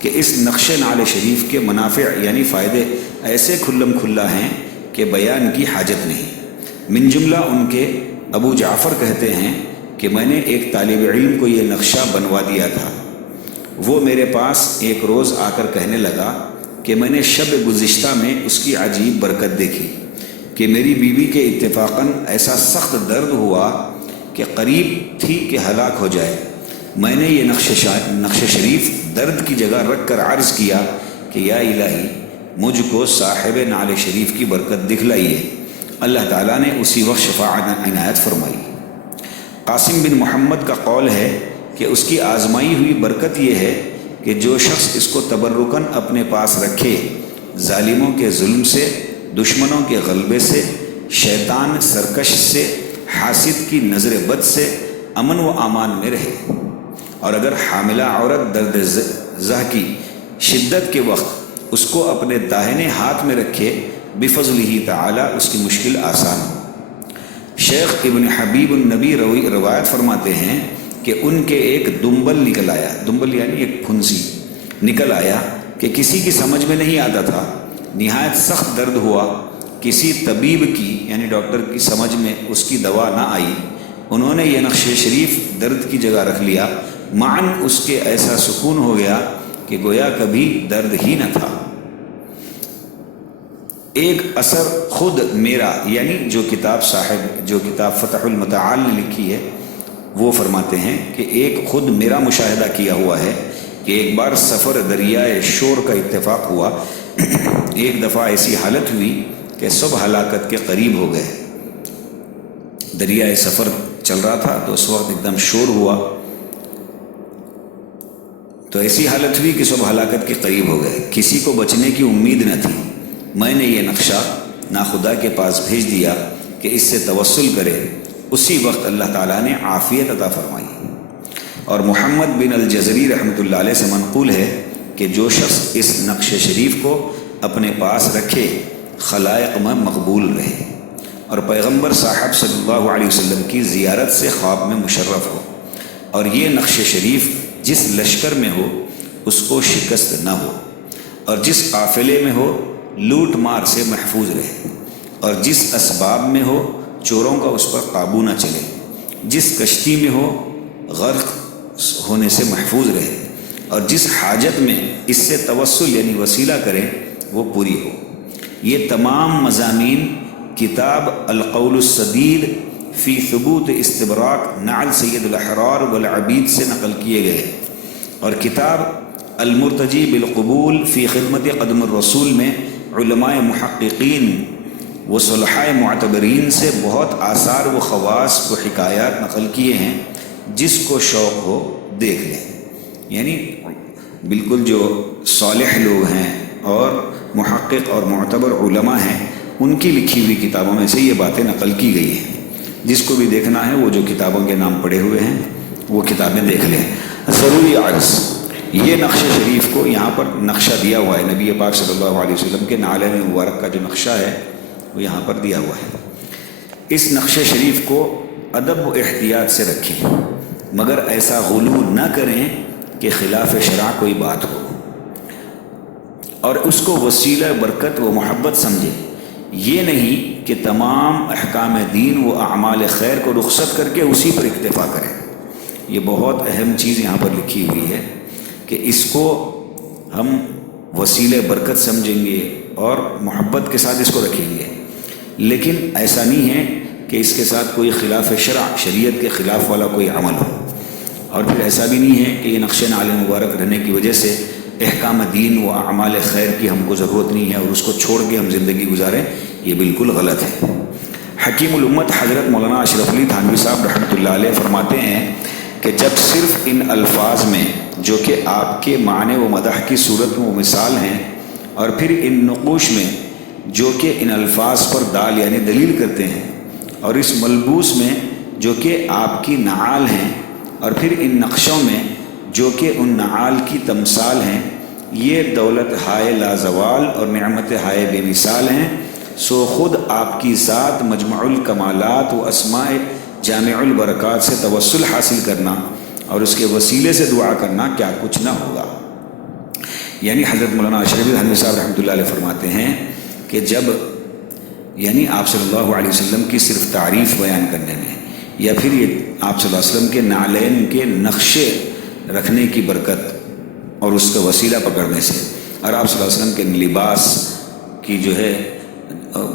کہ اس نقش نعل شریف کے منافع یعنی فائدے ایسے کھلم کھلا ہیں کہ بیان کی حاجت نہیں۔ من جملہ ان کے ابو جعفر کہتے ہیں کہ میں نے ایک طالب علم کو یہ نقشہ بنوا دیا تھا، وہ میرے پاس ایک روز آ کر کہنے لگا کہ میں نے شب گزشتہ میں اس کی عجیب برکت دیکھی کہ میری بیوی کے اتفاقاً ایسا سخت درد ہوا کہ قریب تھی کہ ہلاک ہو جائے۔ میں نے یہ نقش شریف درد کی جگہ رکھ کر عرض کیا کہ یا الہی مجھ کو صاحب نعل شریف کی برکت دکھلائیے۔ اللہ تعالیٰ نے اسی وقت شفاعت عنایت فرمائی۔ قاسم بن محمد کا قول ہے کہ اس کی آزمائی ہوئی برکت یہ ہے کہ جو شخص اس کو تبرکاً اپنے پاس رکھے، ظالموں کے ظلم سے، دشمنوں کے غلبے سے، شیطان سرکش سے، حاسد کی نظر بد سے امن و امان میں رہے۔ اور اگر حاملہ عورت درد زہ کی شدت کے وقت اس کو اپنے داہنے ہاتھ میں رکھے، بفضلہ تعالی اس کی مشکل آسان ہو۔ شیخ ابن حبیب النبی روایت فرماتے ہیں کہ ان کے ایک دنبل نکل آیا، دنبل یعنی ایک پھنسی نکل آیا کہ کسی کی سمجھ میں نہیں آتا تھا، نہایت سخت درد ہوا، کسی طبیب کی یعنی ڈاکٹر کی سمجھ میں اس کی دوا نہ آئی، انہوں نے یہ نقش شریف درد کی جگہ رکھ لیا، معاً اس کے ایسا سکون ہو گیا کہ گویا کبھی درد ہی نہ تھا۔ ایک اثر خود میرا یعنی جو کتاب فتح المتعال نے لکھی ہے وہ فرماتے ہیں کہ ایک خود میرا مشاہدہ کیا ہوا ہے کہ ایک بار سفر دریائے شور کا اتفاق ہوا، ایک دفعہ ایسی حالت ہوئی کہ سب ہلاکت کے قریب ہو گئے۔ دریائے سفر چل رہا تھا تو اس وقت ایک دم شور ہوا، تو ایسی حالت ہوئی کہ سب ہلاکت کے قریب ہو گئے، کسی کو بچنے کی امید نہ تھی۔ میں نے یہ نقشہ ناخدا کے پاس بھیج دیا کہ اس سے توسل کرے، اسی وقت اللہ تعالیٰ نے عافیت عطا فرمائی۔ اور محمد بن الجزری رحمۃ اللہ علیہ سے منقول ہے کہ جو شخص اس نقش شریف کو اپنے پاس رکھے خلائق میں مقبول رہے اور پیغمبر صاحب صلی اللہ علیہ وسلم کی زیارت سے خواب میں مشرف ہو، اور یہ نقش شریف جس لشکر میں ہو اس کو شکست نہ ہو، اور جس قافلے میں ہو لوٹ مار سے محفوظ رہے، اور جس اسباب میں ہو چوروں کا اس پر قابو نہ چلے، جس کشتی میں ہو غرق ہونے سے محفوظ رہے، اور جس حاجت میں اس سے توسل یعنی وسیلہ کریں وہ پوری ہو۔ یہ تمام مضامین کتاب القول السدید فی ثبوت استبراق نعل سید الاحرار والعبید سے نقل کیے گئے، اور کتاب المرتجی بالقبول فی خدمت قدم الرسول میں علماء محققین و صلحاء معتبرین سے بہت آثار و خواص و حکایات نقل کیے ہیں، جس کو شوق ہو دیکھ لیں۔ یعنی بالکل جو صالح لوگ ہیں اور محقق اور معتبر علماء ہیں ان کی لکھی ہوئی کتابوں میں سے یہ باتیں نقل کی گئی ہیں۔ جس کو بھی دیکھنا ہے وہ جو کتابوں کے نام پڑے ہوئے ہیں وہ کتابیں دیکھ لیں۔ ضروری عرض، یہ نقش شریف کو یہاں پر نقشہ دیا ہوا ہے، نبی پاک صلی اللہ علیہ وسلم کے نعلین مبارک کا جو نقشہ ہے وہ یہاں پر دیا ہوا ہے۔ اس نقش شریف کو ادب و احتیاط سے رکھیں، مگر ایسا غلو نہ کریں کہ خلاف شرع کوئی بات ہو، اور اس کو وسیلہ برکت و محبت سمجھیں۔ یہ نہیں کہ تمام احکام دین و اعمال خیر کو رخصت کر کے اسی پر اکتفا کریں۔ یہ بہت اہم چیز یہاں پر لکھی ہوئی ہے کہ اس کو ہم وسیلہ برکت سمجھیں گے اور محبت کے ساتھ اس کو رکھیں گے، لیکن ایسا نہیں ہے کہ اس کے ساتھ کوئی خلاف شرع شریعت کے خلاف والا کوئی عمل ہو، اور پھر ایسا بھی نہیں ہے کہ یہ نقش نعل مبارک رہنے کی وجہ سے احکام دین و اعمال خیر کی ہم کو ضرورت نہیں ہے اور اس کو چھوڑ کے ہم زندگی گزاریں، یہ بالکل غلط ہے۔ حکیم الامت حضرت مولانا اشرف علی تھانوی صاحب رحمۃ اللہ علیہ فرماتے ہیں کہ جب صرف ان الفاظ میں جو کہ آپ کے معنی و مدح کی صورت و مثال ہیں، اور پھر ان نقوش میں جو کہ ان الفاظ پر دال یعنی دلیل کرتے ہیں، اور اس ملبوس میں جو کہ آپ کی نعال ہیں، اور پھر ان نقشوں میں جو کہ ان نعال کی تمثال ہیں، یہ دولت ہائے لازوال اور نعمت ہائے بے مثال ہیں، سو خود آپ کی ذات مجمع الکمالات و اسماء جامع البرکات سے توسل حاصل کرنا اور اس کے وسیلے سے دعا کرنا کیا کچھ نہ ہوگا۔ یعنی حضرت مولانا اشرف الحنوی صاحب رحمۃ اللہ علیہ فرماتے ہیں کہ جب یعنی آپ صلی اللہ علیہ وسلم کی صرف تعریف بیان کرنے میں یا پھر یہ آپ صلی اللہ علیہ وسلم کے نعلین کے نقشے رکھنے کی برکت اور اس کا وسیلہ پکڑنے سے اور آپ صلی اللہ علیہ وسلم کے لباس کی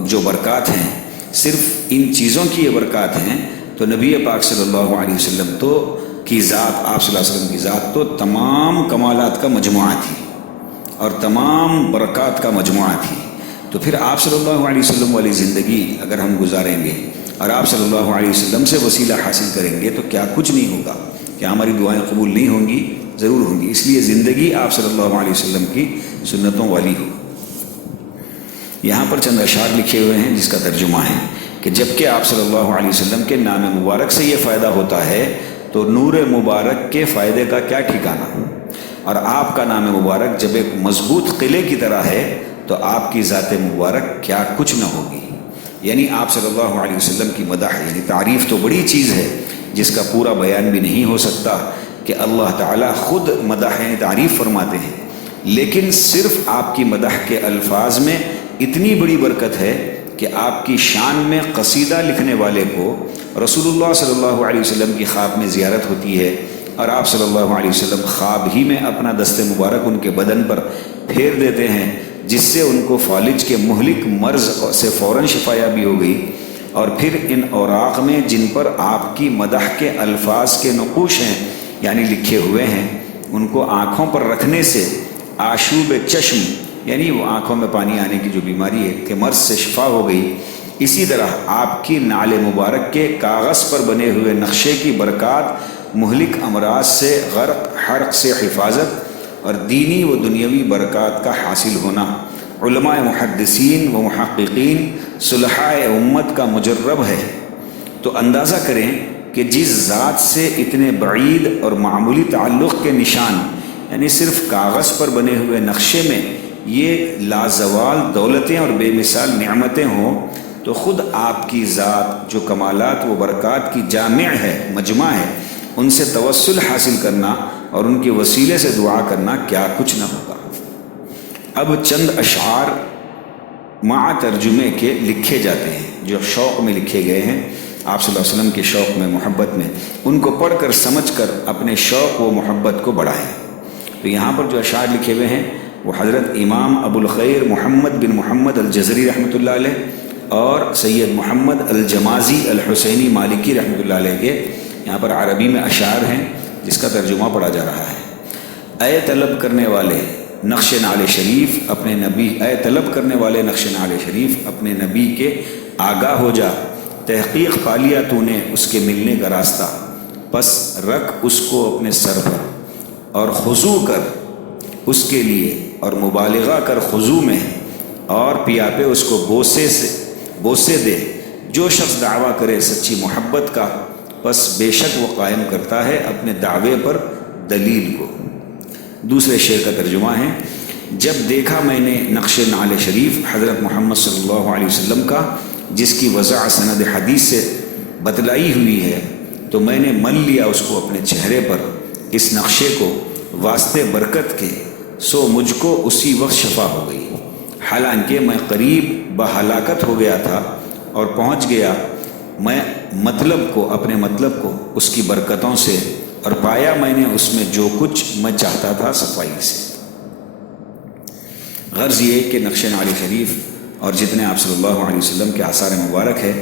جو برکات ہیں، صرف ان چیزوں کی یہ برکات ہیں، تو نبی پاک صلی اللہ علیہ وسلم کی ذات، آپ صلی اللہ علیہ وسلم کی ذات تو تمام کمالات کا مجموعہ تھی اور تمام برکات کا مجموعہ تھی۔ تو پھر آپ صلی اللہ علیہ وسلم والی زندگی اگر ہم گزاریں گے اور آپ صلی اللہ علیہ وسلم سے وسیلہ حاصل کریں گے تو کیا کچھ نہیں ہوگا، کیا ہماری دعائیں قبول نہیں ہوں گی؟ ضرور ہوں گی۔ اس لیے زندگی آپ صلی اللہ علیہ وسلم کی سنتوں والی ہو۔ یہاں پر چند اشعار لکھے ہوئے ہیں جس کا ترجمہ ہے کہ جب کہ آپ صلی اللہ علیہ وسلم کے نام مبارک سے یہ فائدہ ہوتا ہے تو نور مبارک کے فائدے کا کیا ٹھکانہ، اور آپ کا نام مبارک جب ایک مضبوط قلعے کی طرح ہے تو آپ کی ذات مبارک کیا کچھ نہ ہوگی۔ یعنی آپ صلی اللہ علیہ وسلم کی مدح یعنی تعریف تو بڑی چیز ہے جس کا پورا بیان بھی نہیں ہو سکتا کہ اللہ تعالیٰ خود مدح یعنی تعریف فرماتے ہیں، لیکن صرف آپ کی مدح کے الفاظ میں اتنی بڑی برکت ہے کہ آپ کی شان میں قصیدہ لکھنے والے کو رسول اللہ صلی اللہ علیہ وسلم کی خواب میں زیارت ہوتی ہے اور آپ صلی اللہ علیہ وسلم خواب ہی میں اپنا دست مبارک ان کے بدن پر پھیر دیتے ہیں، جس سے ان کو فالج کے مہلک مرض سے فوراً شفا یابی ہو گئی۔ اور پھر ان اوراق میں جن پر آپ کی مدح کے الفاظ کے نقوش ہیں یعنی لکھے ہوئے ہیں، ان کو آنکھوں پر رکھنے سے آشوب چشم یعنی وہ آنکھوں میں پانی آنے کی جو بیماری ہے کہ مرض سے شفا ہو گئی۔ اسی طرح آپ کی نعل مبارک کے کاغذ پر بنے ہوئے نقشے کی برکات مہلک امراض سے غرق حرق سے حفاظت اور دینی و دنیاوی برکات کا حاصل ہونا علماء محدثین و محققین صلحاء امت کا مجرب ہے۔ تو اندازہ کریں کہ جس ذات سے اتنے بعید اور معمولی تعلق کے نشان یعنی صرف کاغذ پر بنے ہوئے نقشے میں یہ لازوال دولتیں اور بے مثال نعمتیں ہوں، تو خود آپ کی ذات جو کمالات و برکات کی جامع ہے، مجمع ہے، ان سے توسل حاصل کرنا اور ان کے وسیلے سے دعا کرنا کیا کچھ نہ ہوگا۔ اب چند اشعار مع ترجمے کے لکھے جاتے ہیں جو شوق میں لکھے گئے ہیں، آپ صلی اللہ علیہ وسلم کے شوق میں، محبت میں، ان کو پڑھ کر سمجھ کر اپنے شوق و محبت کو بڑھائیں۔ تو یہاں پر جو اشعار لکھے ہوئے ہیں وہ حضرت امام ابو الخیر محمد بن محمد الجزری رحمۃ اللہ علیہ اور سید محمد الجمازی الحسینی مالکی رحمۃ اللہ علیہ کے یہاں پر عربی میں اشعار ہیں جس کا ترجمہ پڑھا جا رہا ہے۔ اے طلب کرنے والے نقش نعل شریف اپنے نبی، اے طلب کرنے والے نقش نعل شریف اپنے نبی کے آگاہ ہو جا، تحقیق پا لیا تو نے اس کے ملنے کا راستہ، پس رکھ اس کو اپنے سر پر اور خضوع کر اس کے لیے اور مبالغہ کر خضوع میں، اور پیا پہ اس کو بوسے دے۔ جو شخص دعویٰ کرے سچی محبت کا، پس بے شک وہ قائم کرتا ہے اپنے دعوے پر دلیل کو۔ دوسرے شعر کا ترجمہ ہے، جب دیکھا میں نے نقش نعل شریف حضرت محمد صلی اللہ علیہ وسلم کا، جس کی وضع سند حدیث سے بتلائی ہوئی ہے، تو میں نے مل لیا اس کو اپنے چہرے پر، اس نقشے کو واسطے برکت کے، سو مجھ کو اسی وقت شفا ہو گئی، حالانکہ میں قریب بہلاکت ہو گیا تھا اور پہنچ گیا میں اپنے مطلب کو اس کی برکتوں سے، اور پایا میں نے اس میں جو کچھ میں چاہتا تھا صفائی سے۔ غرض یہ کہ نقش نعل شریف اور جتنے آپ صلی اللہ علیہ وسلم کے آثار مبارک ہے،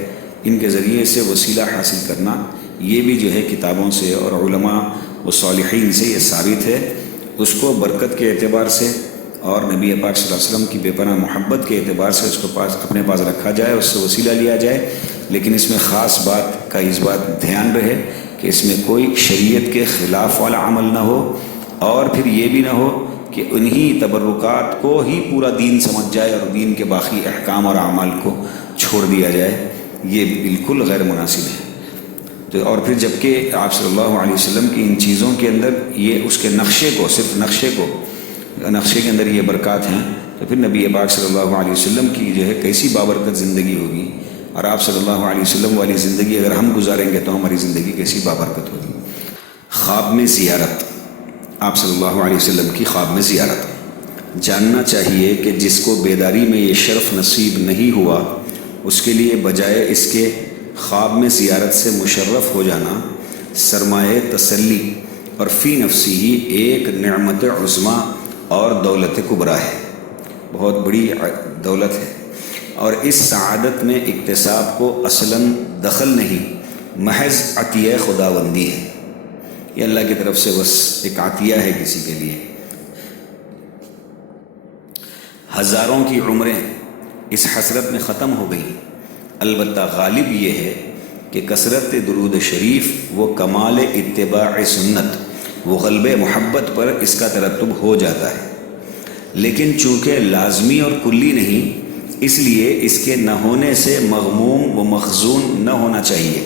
ان کے ذریعے سے وسیلہ حاصل کرنا، یہ بھی جو ہے کتابوں سے اور علماء و صالحین سے یہ ثابت ہے۔ اس کو برکت کے اعتبار سے اور نبی پاک صلی اللہ علیہ وسلم کی بے پناہ محبت کے اعتبار سے اس کو اپنے پاس رکھا جائے، اس سے وسیلہ لیا جائے، لیکن اس میں خاص بات کا اس بات دھیان رہے کہ اس میں کوئی شریعت کے خلاف والا عمل نہ ہو، اور پھر یہ بھی نہ ہو کہ انہی تبرکات کو ہی پورا دین سمجھ جائے اور دین کے باقی احکام اور اعمال کو چھوڑ دیا جائے، یہ بالکل غیر مناسب ہے۔ تو اور پھر جبکہ آپ صلی اللہ علیہ وسلم کی ان چیزوں کے اندر یہ اس کے نقشے کو، صرف نقشے کو نقشے کے اندر یہ برکات ہیں، تو پھر نبی پاک صلی اللہ علیہ وسلم کی جو ہے کیسی بابرکت زندگی ہوگی، اور آپ صلی اللہ علیہ وسلم والی زندگی اگر ہم گزاریں گے تو ہماری زندگی کیسی بابرکت ہوگی۔ خواب میں زیارت، آپ صلی اللہ علیہ وسلم کی خواب میں زیارت۔ جاننا چاہیے کہ جس کو بیداری میں یہ شرف نصیب نہیں ہوا، اس کے لیے بجائے اس کے خواب میں زیارت سے مشرف ہو جانا سرمایہ تسلی اور فی نفسی ہی ایک نعمت عظمیٰ اور دولت کبریٰ ہے، بہت بڑی دولت ہے، اور اس سعادت میں اکتساب کو اصلاً دخل نہیں، محض عطیہ خداوندی ہے، یہ اللہ کی طرف سے بس ایک عطیہ ہے کسی کے لیے۔ ہزاروں کی عمریں اس حسرت میں ختم ہو گئی، البتہ غالب یہ ہے کہ کثرت درود شریف وہ کمال اتباع سنت، وہ غلبہ محبت پر اس کا ترتب ہو جاتا ہے، لیکن چونکہ لازمی اور کلی نہیں، اس لیے اس کے نہ ہونے سے مغموم و مخزون نہ ہونا چاہیے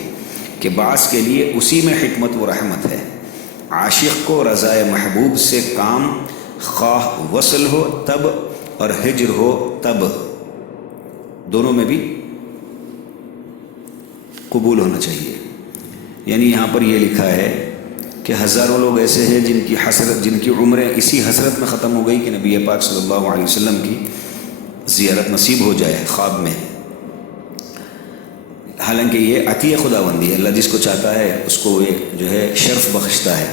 کہ بعض کے لیے اسی میں حکمت و رحمت ہے۔ عاشق کو رضائے محبوب سے کام خواہ وصل ہو تب اور ہجر ہو تب، دونوں میں بھی قبول ہونا چاہیے۔ یعنی یہاں پر یہ لکھا ہے کہ ہزاروں لوگ ایسے ہیں جن کی عمریں اسی حسرت میں ختم ہو گئی کہ نبی پاک صلی اللہ علیہ وسلم کی زیارت نصیب ہو جائے خواب میں، حالانکہ یہ عطیہ خداوندی ہے، اللہ جس کو چاہتا ہے اس کو یہ جو ہے شرف بخشتا ہے۔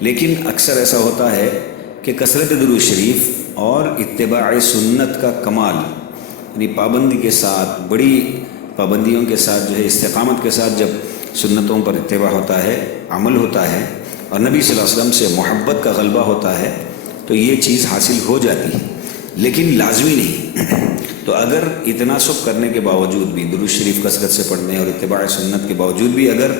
لیکن اکثر ایسا ہوتا ہے کہ کثرت درود شریف اور اتباع سنت کا کمال، یعنی پابندی کے ساتھ، بڑی پابندیوں کے ساتھ جو ہے استقامت کے ساتھ جب سنتوں پر اتباع ہوتا ہے، عمل ہوتا ہے، اور نبی صلی اللہ علیہ وسلم سے محبت کا غلبہ ہوتا ہے، تو یہ چیز حاصل ہو جاتی ہے، لیکن لازمی نہیں۔ تو اگر اتنا سب کرنے کے باوجود بھی، درود شریف کثرت سے پڑھنے اور اتباع سنت کے باوجود بھی اگر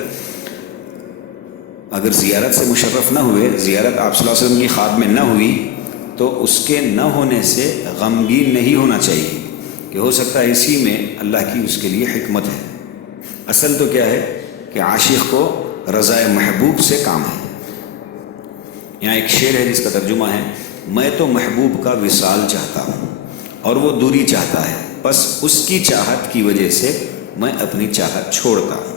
زیارت سے مشرف نہ ہوئے، زیارت آپ صلی اللہ علیہ وسلم کی خواب میں نہ ہوئی، تو اس کے نہ ہونے سے غمگین نہیں ہونا چاہیے کہ ہو سکتا ہے اسی میں اللہ کی اس کے لیے حکمت ہے۔ اصل تو کیا ہے کہ عاشق کو رضائے محبوب سے کام ہے۔ یہاں ایک شعر ہے جس کا ترجمہ ہے، میں تو محبوب کا وصال چاہتا ہوں اور وہ دوری چاہتا ہے، بس اس کی چاہت کی وجہ سے میں اپنی چاہت چھوڑتا ہوں۔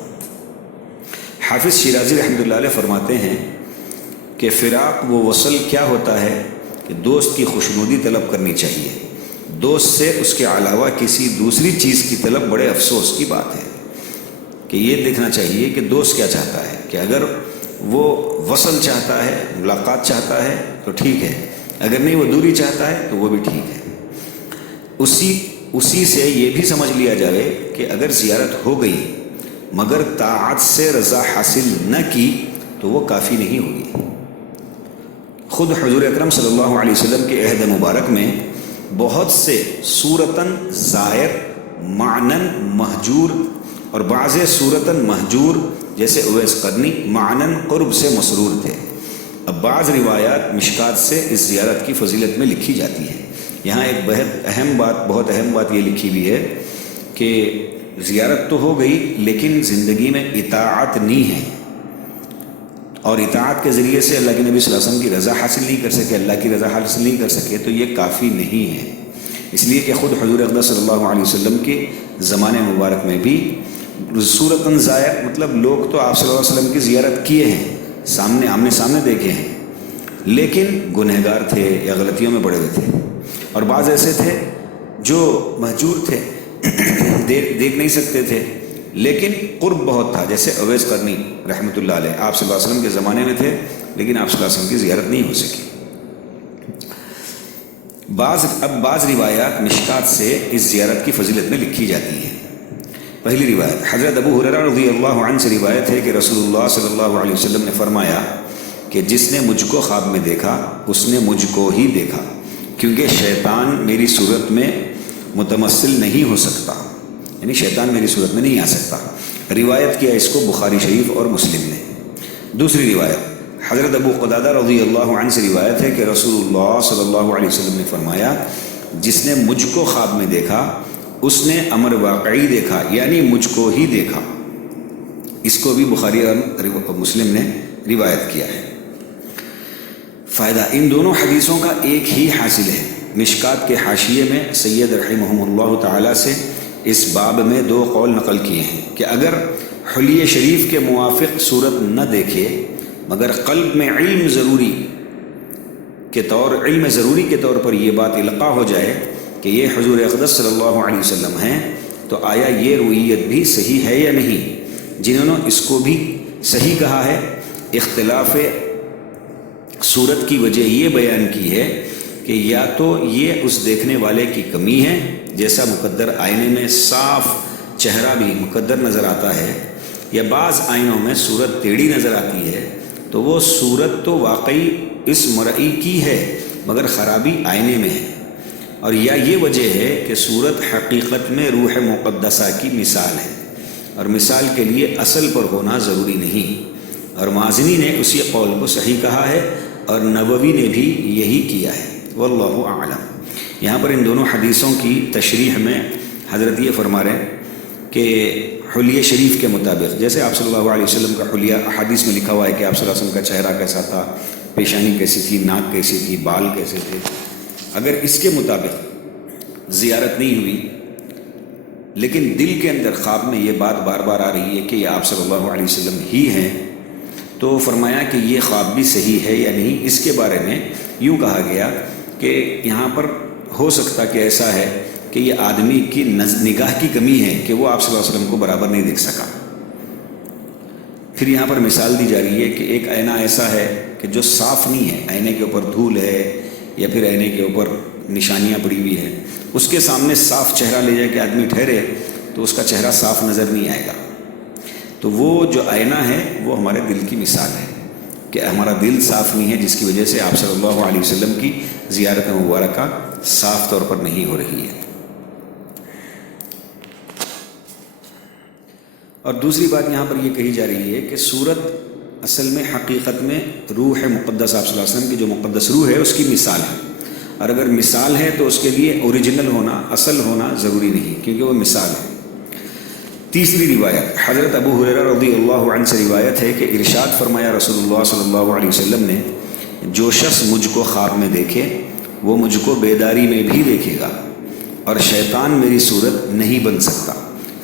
حافظ شیرازی رحمۃ اللہ علیہ فرماتے ہیں کہ فراق و وصل کیا ہوتا ہے کہ دوست کی خوشنودی طلب کرنی چاہیے، دوست سے اس کے علاوہ کسی دوسری چیز کی طلب بڑے افسوس کی بات ہے، کہ یہ دیکھنا چاہیے کہ دوست کیا چاہتا ہے، کہ اگر وہ وصل چاہتا ہے، ملاقات چاہتا ہے تو ٹھیک ہے، اگر نہیں وہ دوری چاہتا ہے تو وہ بھی ٹھیک ہے۔ اسی سے یہ بھی سمجھ لیا جائے کہ اگر زیارت ہو گئی مگر طاعت سے رضا حاصل نہ کی تو وہ کافی نہیں ہوگی۔ خود حضور اکرم صلی اللہ علیہ وسلم کے عہد مبارک میں بہت سے صورتاً زائر، معناً مہجور، اور بعض صورتاً مہجور جیسے اویس قرنی معناً قرب سے مسرور تھے۔ اب بعض روایات مشکات سے اس زیارت کی فضیلت میں لکھی جاتی ہیں۔ یہاں ایک بہت اہم بات یہ لکھی ہوئی ہے کہ زیارت تو ہو گئی لیکن زندگی میں اطاعت نہیں ہے، اور اطاعت کے ذریعے سے اللہ کے نبی صلی اللہ علیہ وسلم کی رضا حاصل نہیں کر سکے، اللہ کی رضا حاصل نہیں کر سکے، تو یہ کافی نہیں ہے۔ اس لیے کہ خود حضور اقدس صلی اللہ علیہ وسلم کے زمانے مبارک میں بھی صورتاً ظاہر، مطلب لوگ تو آپ صلی اللہ علیہ وسلم کی زیارت کیے ہیں، آمنے سامنے دیکھے ہیں، لیکن گنہگار تھے یا غلطیوں میں پڑے ہوئے تھے، اور بعض ایسے تھے جو مہجور تھے، دیکھ نہیں سکتے تھے، لیکن قرب بہت تھا، جیسے اویس قرنی رحمۃ اللہ علیہ، آپ صلی اللہ علیہ وسلم کے زمانے میں تھے لیکن آپ صلی اللہ علیہ وسلم کی زیارت نہیں ہو سکی۔ بعض روایات مشکات سے اس زیارت کی فضیلت میں لکھی جاتی ہیں۔ پہلی روایت حضرت ابو ہریرہ رضی اللہ عنہ سے روایت ہے کہ رسول اللہ صلی اللہ علیہ وسلم نے فرمایا کہ جس نے مجھ کو خواب میں دیکھا اس نے مجھ کو ہی دیکھا، کیونکہ شیطان میری صورت میں متمثل نہیں ہو سکتا، یعنی شیطان میری صورت میں نہیں آ سکتا۔ روایت کیا اس کو بخاری شریف اور مسلم نے۔ دوسری روایت حضرت ابو قتادہ رضی اللہ عنہ سے روایت ہے کہ رسول اللہ صلی اللہ علیہ وسلم نے فرمایا جس نے مجھ کو خواب میں دیکھا اس نے امر واقعی دیکھا، یعنی مجھ کو ہی دیکھا۔ اس کو بھی بخاری اور مسلم نے روایت کیا ہے۔ فائدہ ان دونوں حدیثوں کا ایک ہی حاصل ہے۔ مشکات کے حاشیے میں سید رحمہ اللہ تعالیٰ سے اس باب میں 2 قول نقل کیے ہیں کہ اگر حلیہ شریف کے موافق صورت نہ دیکھے مگر قلب میں علم ضروری کے طور پر یہ بات القاء ہو جائے کہ یہ حضور اقدس صلی اللہ علیہ وسلم ہیں، تو آیا یہ رویت بھی صحیح ہے یا نہیں؟ جنہوں نے اس کو بھی صحیح کہا ہے، اختلاف صورت کی وجہ یہ بیان کی ہے کہ یا تو یہ اس دیکھنے والے کی کمی ہے، جیسا مقدر آئینے میں صاف چہرہ بھی مقدر نظر آتا ہے، یا بعض آئینوں میں صورت ٹیڑھی نظر آتی ہے، تو وہ صورت تو واقعی اس مرئی کی ہے مگر خرابی آئینے میں ہے، اور یا یہ وجہ ہے کہ صورت حقیقت میں روح مقدسہ کی مثال ہے، اور مثال کے لیے اصل پر ہونا ضروری نہیں، اور مازنی نے اسی قول کو صحیح کہا ہے اور نووی نے بھی یہی کیا ہے، واللہ اعلم۔ یہاں پر ان دونوں حدیثوں کی تشریح میں حضرت یہ فرما رہے ہیں کہ حلیہ شریف کے مطابق جیسے آپ صلی اللہ علیہ وسلم کا حلیہ حدیث میں لکھا ہوا ہے کہ آپ صلی اللہ علیہ وسلم کا چہرہ کیسا تھا، پیشانی کیسی تھی، ناک کیسی تھی، بال کیسے تھے، اگر اس کے مطابق زیارت نہیں ہوئی لیکن دل کے اندر خواب میں یہ بات بار بار آ رہی ہے کہ یہ آپ صلی اللہ علیہ وسلم ہی ہیں، تو فرمایا کہ یہ خواب بھی صحیح ہے یا نہیں۔ اس کے بارے میں یوں کہا گیا کہ یہاں پر ہو سکتا کہ ایسا ہے کہ یہ آدمی کی نگاہ کی کمی ہے کہ وہ آپ صلی اللہ علیہ وسلم کو برابر نہیں دیکھ سکا۔ پھر یہاں پر مثال دی جا رہی ہے کہ ایک آئینہ ایسا ہے کہ جو صاف نہیں ہے، آئینے کے اوپر دھول ہے یا پھر آئینے کے اوپر نشانیاں پڑی ہوئی ہیں، اس کے سامنے صاف چہرہ لے جائے کہ آدمی ٹھہرے تو اس کا چہرہ صاف نظر نہیں آئے گا۔ تو وہ جو آئینہ ہے وہ ہمارے دل کی مثال ہے کہ ہمارا دل صاف نہیں ہے، جس کی وجہ سے آپ صلی اللہ علیہ وسلم کی زیارت مبارکہ صاف طور پر نہیں ہو رہی ہے۔ اور دوسری بات یہاں پر یہ کہی جا رہی ہے کہ صورت اصل میں حقیقت میں روح مقدس آپ صلی اللہ علیہ وسلم کی جو مقدس روح ہے اس کی مثال ہے، اور اگر مثال ہے تو اس کے لیے اوریجنل ہونا، اصل ہونا ضروری نہیں، کیونکہ وہ مثال ہے۔ تیسری روایت حضرت ابو ہریرہ رضی اللہ عنہ سے روایت ہے کہ ارشاد فرمایا رسول اللہ صلی اللہ علیہ وسلم نے، جو شخص مجھ کو خواب میں دیکھے وہ مجھ کو بیداری میں بھی دیکھے گا، اور شیطان میری صورت نہیں بن سکتا۔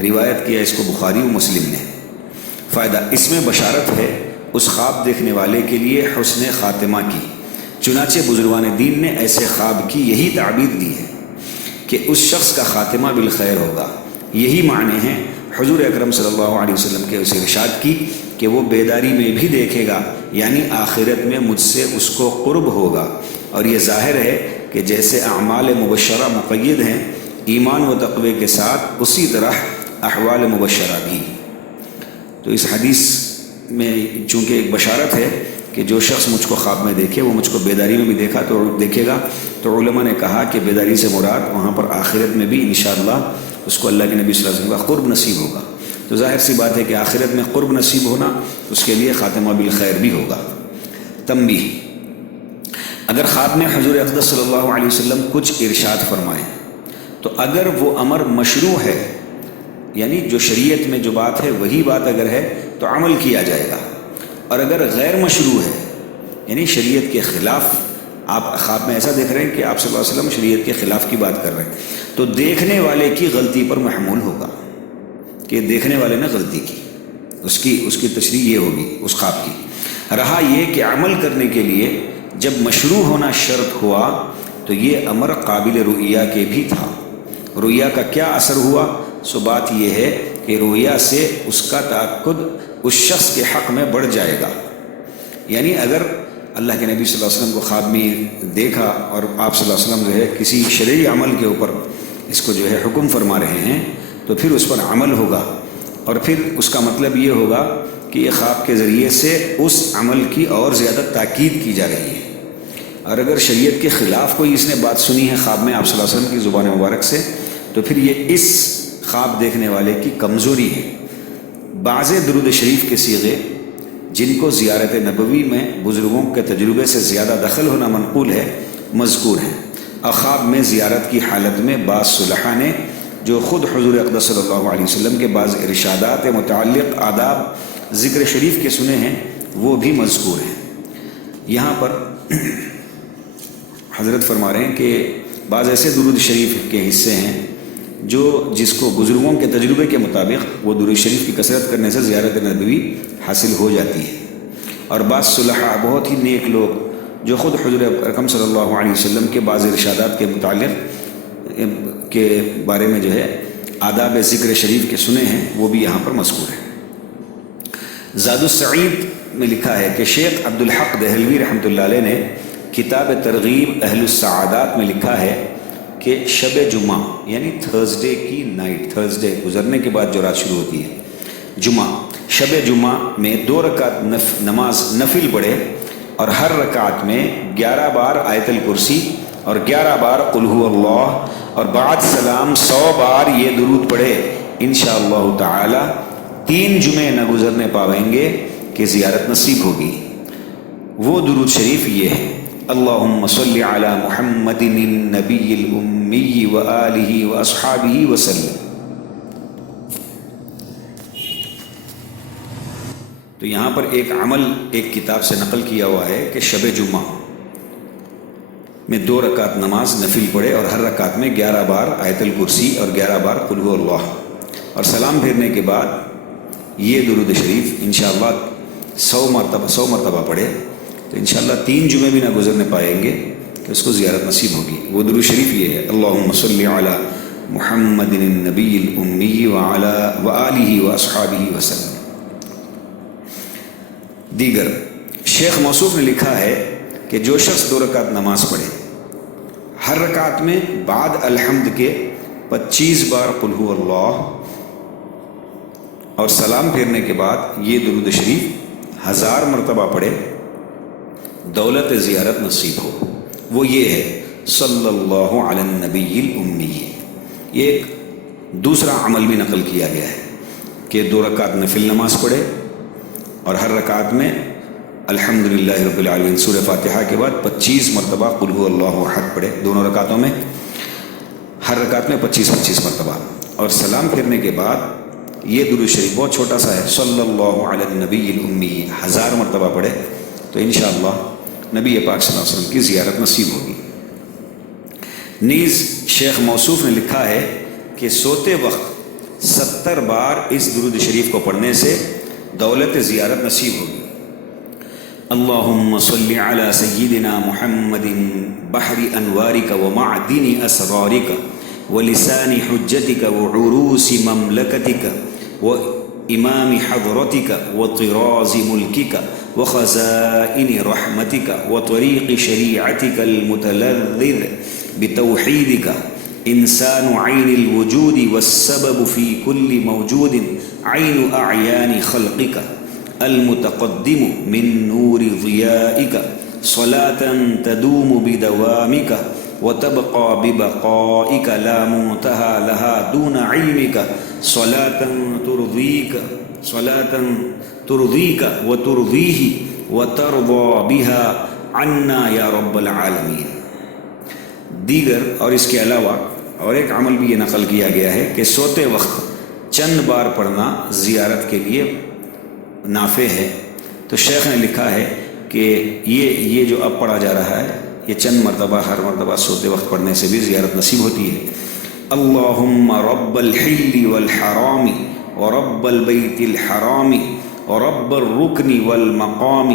روایت کیا اس کو بخاری و مسلم نے۔ فائدہ اس میں بشارت ہے اس خواب دیکھنے والے کے لیے حسن خاتمہ کی، چنانچہ بزرگان دین نے ایسے خواب کی یہی تعبیر دی ہے کہ اس شخص کا خاتمہ بالخیر ہوگا۔ یہی معنی ہیں حضور اکرم صلی اللہ علیہ وسلم کے اس ارشاد کی کہ وہ بیداری میں بھی دیکھے گا، یعنی آخرت میں مجھ سے اس کو قرب ہوگا۔ اور یہ ظاہر ہے کہ جیسے اعمال مبشرہ مقید ہیں ایمان و تقوی کے ساتھ، اسی طرح احوال مبشرہ بھی۔ تو اس حدیث میں چونکہ ایک بشارت ہے کہ جو شخص مجھ کو خواب میں دیکھے وہ مجھ کو بیداری میں بھی دیکھے گا، تو علماء نے کہا کہ بیداری سے مراد وہاں پر آخرت میں بھی انشاءاللہ اس کو اللہ کے نبی صلی اللہ علیہ وسلم کا قرب نصیب ہوگا۔ تو ظاہر سی بات ہے کہ آخرت میں قرب نصیب ہونا اس کے لیے خاتمہ بالخیر بھی ہوگا۔ تنبیہ، اگر خواب میں حضور اقدس صلی اللہ علیہ وسلم کچھ ارشاد فرمائیں تو اگر وہ امر مشروع ہے، یعنی جو شریعت میں جو بات ہے وہی بات اگر ہے تو عمل کیا جائے گا، اور اگر غیر مشروع ہے یعنی شریعت کے خلاف، آپ خواب میں ایسا دیکھ رہے ہیں کہ آپ صلی اللہ علیہ وسلم شریعت کے خلاف کی بات کر رہے ہیں، تو دیکھنے والے کی غلطی پر محمول ہوگا کہ دیکھنے والے نے غلطی کی، اس کی تشریح یہ ہوگی اس خواب کی۔ رہا یہ کہ عمل کرنے کے لیے جب مشروع ہونا شرط ہوا تو یہ امر قابل رؤیہ کے بھی تھا۔ رؤیہ کا کیا اثر ہوا؟ سو بات یہ ہے کہ رؤیہ سے اس کا تأکد اس شخص کے حق میں بڑھ جائے گا، یعنی اگر اللہ کے نبی صلی اللہ علیہ وسلم کو خواب میں دیکھا اور آپ صلی اللہ علیہ وسلم جو ہے کسی شرعی عمل کے اوپر اس کو جو ہے حکم فرما رہے ہیں تو پھر اس پر عمل ہوگا، اور پھر اس کا مطلب یہ ہوگا کہ یہ خواب کے ذریعے سے اس عمل کی اور زیادہ تاکید کی جا رہی ہے۔ اور اگر شریعت کے خلاف کوئی اس نے بات سنی ہے خواب میں آپ صلی اللہ علیہ وسلم کی زبان مبارک سے، تو پھر یہ اس خواب دیکھنے والے کی کمزوری ہے۔ بعض درود شریف کے صیغے جن کو زیارت نبوی میں بزرگوں کے تجربے سے زیادہ دخل ہونا منقول ہے مذکور ہیں، اور خواب میں زیارت کی حالت میں بعض صلحاء نے جو خود حضور اقدس صلی اللہ علیہ وسلم کے بعض ارشادات متعلق آداب ذکر شریف کے سنے ہیں وہ بھی مذکور ہیں۔ یہاں پر حضرت فرما رہے ہیں کہ بعض ایسے درود شریف کے حصے ہیں جو جس کو بزرگوں کے تجربے کے مطابق وہ درود شریف کی کثرت کرنے سے زیارت نبوی حاصل ہو جاتی ہے، اور بعض صلحاء بہت ہی نیک لوگ جو خود حضور اکرم صلی اللہ علیہ وسلم کے بعض ارشادات کے متعلق کے بارے میں جو ہے آداب ذکر شریف کے سنے ہیں، وہ بھی یہاں پر مذکور ہیں۔ زاد السعید میں لکھا ہے کہ شیخ عبدالحق دہلوی رحمۃ اللہ علیہ نے کتاب ترغیب اہل السعادات میں لکھا ہے کہ شب جمعہ یعنی تھرسڈے کی نائٹ، تھرسڈے گزرنے کے بعد جو رات شروع ہوتی ہے جمعہ، شب جمعہ میں 2 رکعت نماز نفل پڑھے اور ہر رکعت میں 11 بار آیت الکرسی اور 11 بار قل هو اللہ اور بعد سلام 100 بار یہ درود پڑھے، انشاءاللہ تعالی 3 جمعے نہ گزرنے پاویں گے کہ زیارت نصیب ہوگی۔ وہ درود شریف یہ ہے: اللہم صلی علی محمد النبی الامی وآلہ واصحابہ وسلم۔ تو یہاں پر ایک عمل ایک کتاب سے نقل کیا ہوا ہے کہ شب جمعہ میں 2 رکعت نماز نفل پڑھے اور ہر رکعت میں 11 بار آیت الکرسی اور 11 بار قل هو اللہ، اور سلام پھیرنے کے بعد یہ درود شریف انشاءاللہ 100 مرتبہ پڑھے تو انشاءاللہ 3 جمعے بھی نہ گزرنے پائیں گے کہ اس کو زیارت نصیب ہوگی۔ وہ درود شریف یہ ہے: اللہم صلی علی محمد النبی الامی وآلہ واصحابہ وسلم۔ دیگر شیخ موصوف نے لکھا ہے کہ جو شخص 2 رکعت نماز پڑھے، ہر رکعت میں بعد الحمد کے 25 بار قل هو اللہ اور سلام پھیرنے کے بعد یہ درود شریف 1000 مرتبہ پڑھے، دولت زیارت نصیب ہو۔ وہ یہ ہے: صلی اللہ علی النبی الامی۔ یہ ایک دوسرا عمل بھی نقل کیا گیا ہے کہ 2 رکعت نفل نماز پڑھے اور ہر رکعت میں الحمدللہ رب العالمین سورہ فاتحہ کے بعد 25 مرتبہ قل هو اللہ احد پڑھے، دونوں رکعتوں میں، ہر رکعت میں 25 مرتبہ، اور سلام پھرنے کے بعد یہ درود شریف بہت چھوٹا سا ہے: صلی اللہ علی النبی الامی 1000 مرتبہ پڑھے تو انشاءاللہ نبی پاک صلی اللہ علیہ وسلم کی زیارت نصیب ہوگی۔ نیز شیخ موصوف نے لکھا ہے کہ سوتے وقت 70 بار اس درود شریف کو پڑھنے سے دولت زیارت نصیب ہوگی۔ اللہم صلی علی سیدنا محمد بحر انوارک ومعدن اسرارک ولسان حجتک وعروس مملکتک وإمام حضرتك وطراز ملكك وخزائن رحمتك وطريق شريعتك المتلذذ بتوحيدك إنسان عين الوجود والسبب في كل موجود عين أعيان خلقك المتقدم من نور ضيائك صلاة تدوم بدوامك وتبقى ببقائك لا منتهى لها دون علمك صلاة ترضيك وترضيه وترضى بها عنا یا رب العالمین۔ دیگر اور اس کے علاوہ اور ایک عمل بھی یہ نقل کیا گیا ہے کہ سوتے وقت چند بار پڑھنا زیارت کے لیے نافع ہے، تو شیخ نے لکھا ہے کہ یہ جو اب پڑھا جا رہا ہے یہ چند مرتبہ ہر مرتبہ سوتے وقت پڑھنے سے بھی زیارت نصیب ہوتی ہے۔ اللہم رب الحل والحرام ورب البیت الحرام ورب الرکن والمقام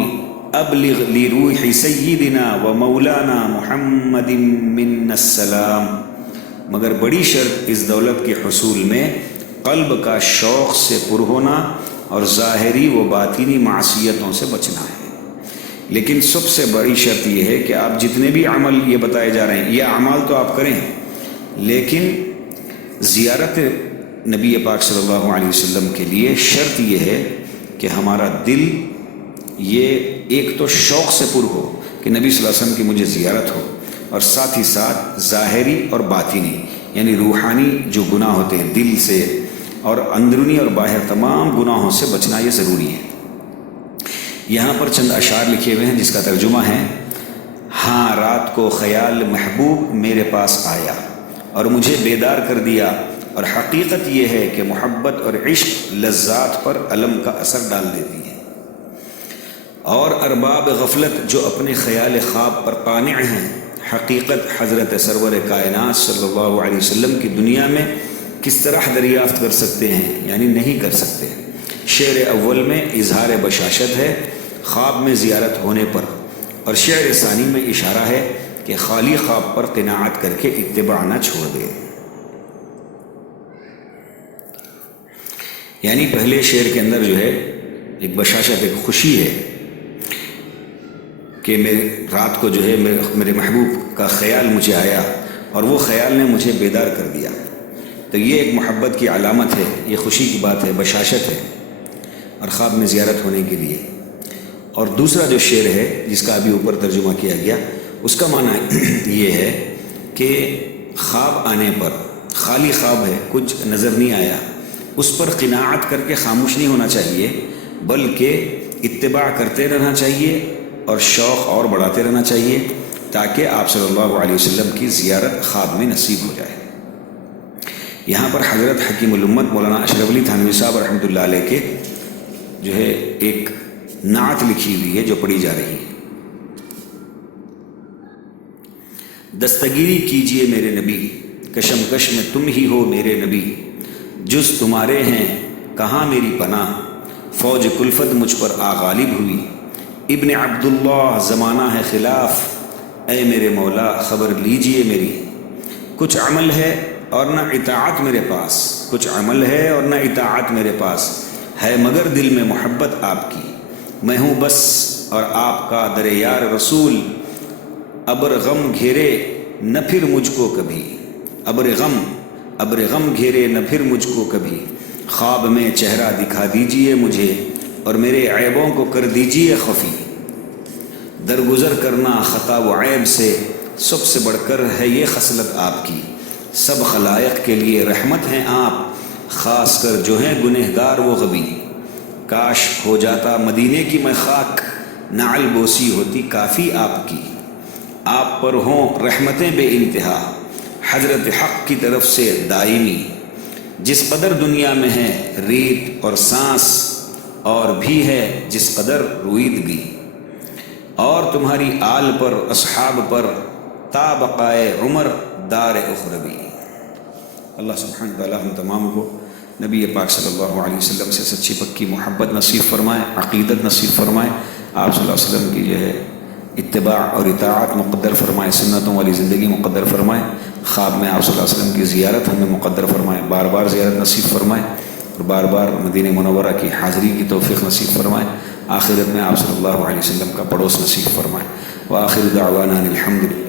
ابلغ لروح سیدنا ومولانا محمد منا السلام۔ مگر بڑی شرط اس دولت کے حصول میں قلب کا شوق سے پر ہونا اور ظاہری و باطنی معصیتوں سے بچنا ہے۔ لیکن سب سے بڑی شرط یہ ہے کہ آپ جتنے بھی عمل یہ بتائے جا رہے ہیں یہ اعمال تو آپ کریں، لیکن زیارت نبی پاک صلی اللہ علیہ وسلم کے لیے شرط یہ ہے کہ ہمارا دل یہ ایک تو شوق سے پر ہو کہ نبی صلی اللہ علیہ وسلم کی مجھے زیارت ہو، اور ساتھ ہی ساتھ ظاہری اور باطنی یعنی روحانی جو گناہ ہوتے ہیں دل سے اور اندرونی اور باہر تمام گناہوں سے بچنا یہ ضروری ہے۔ یہاں پر چند اشعار لکھے ہوئے ہیں جس کا ترجمہ ہے: ہاں رات کو خیال محبوب میرے پاس آیا اور مجھے بیدار کر دیا، اور حقیقت یہ ہے کہ محبت اور عشق لذات پر الم کا اثر ڈال دیتی ہے، اور ارباب غفلت جو اپنے خیال خواب پر قانع ہیں، حقیقت حضرت سرور کائنات صلی اللہ علیہ وسلم کی دنیا میں کس طرح دریافت کر سکتے ہیں؟ یعنی نہیں کر سکتے۔ شعر اول میں اظہار بشاشت ہے خواب میں زیارت ہونے پر، اور شعر ثانی میں اشارہ ہے کہ خالی خواب پر قناعت کر کے اتباع نہ چھوڑ دے۔ یعنی پہلے شعر کے اندر جو ہے ایک بشاشت، ایک خوشی ہے کہ میں رات کو جو ہے میرے محبوب کا خیال مجھے آیا اور وہ خیال نے مجھے بیدار کر دیا، تو یہ ایک محبت کی علامت ہے، یہ خوشی کی بات ہے، بشاشت ہے، اور خواب میں زیارت ہونے کے لیے۔ اور دوسرا جو شعر ہے جس کا ابھی اوپر ترجمہ کیا گیا، اس کا معنی یہ ہے کہ خواب آنے پر، خالی خواب ہے، کچھ نظر نہیں آیا، اس پر قناعت کر کے خاموش نہیں ہونا چاہیے، بلکہ اتباع کرتے رہنا چاہیے اور شوق اور بڑھاتے رہنا چاہیے تاکہ آپ صلی اللہ علیہ وسلم کی زیارت خواب میں نصیب ہو جائے۔ یہاں پر حضرت حکیم الامت مولانا اشرف علی تھانوی صاحب رحمۃ اللہ علیہ کے جو ہے ایک نعت لکھی ہوئی ہے جو پڑھی جا رہی ہے۔ دستگیری کیجئے میرے نبی، کشمکش میں تم ہی ہو میرے نبی، جز تمہارے ہیں کہاں میری پناہ، فوج کلفت مجھ پر آ غالب ہوئی، ابن عبداللہ زمانہ ہے خلاف، اے میرے مولا خبر لیجئے میری، کچھ عمل ہے اور نہ اطاعت میرے پاس، کچھ عمل ہے اور نہ اطاعت میرے پاس، ہے مگر دل میں محبت آپ کی، میں ہوں بس اور آپ کا در یار رسول، ابر غم گھیرے نہ پھر مجھ کو کبھی، ابر غم گھیرے نہ پھر مجھ کو کبھی، خواب میں چہرہ دکھا دیجئے مجھے اور میرے عیبوں کو کر دیجئے خفی، درگزر کرنا خطا و عیب سے سب سے بڑھ کر ہے یہ خصلت آپ کی، سب خلائق کے لیے رحمت ہیں آپ، خاص کر جو ہیں گنہگار وہ غبی، کاش ہو جاتا مدینے کی میں خاک، نعل بوسی ہوتی کافی آپ کی، آپ پر ہوں رحمتیں بے انتہا حضرت حق کی طرف سے دائمی، جس قدر دنیا میں ہے ریت اور سانس اور بھی ہے جس قدر رویدگی، اور تمہاری آل پر اصحاب پر تا بقائے عمر دار اخروی۔ اللہ سبحانہ وتعالی ہم تمام کو نبی پاک صلی اللہ علیہ وسلم سے سچی پکی محبت نصیب فرمائے، عقیدت نصیب فرمائے، آپ صلی اللہ علیہ وسلم کی جو ہے اتباع اور اطاعت مقدر فرمائے، سنتوں والی زندگی مقدر فرمائے، خواب میں آپ صلی اللہ علیہ وسلم کی زیارت ہمیں مقدر فرمائے، بار بار زیارت نصیب فرمائے، اور بار بار مدینہ منورہ کی حاضری کی توفیق نصیب فرمائے، آخرت میں آپ صلی اللہ علیہ وسلم کا پڑوس نصیب فرمائے، وآخر دعوانا الحمد للہ۔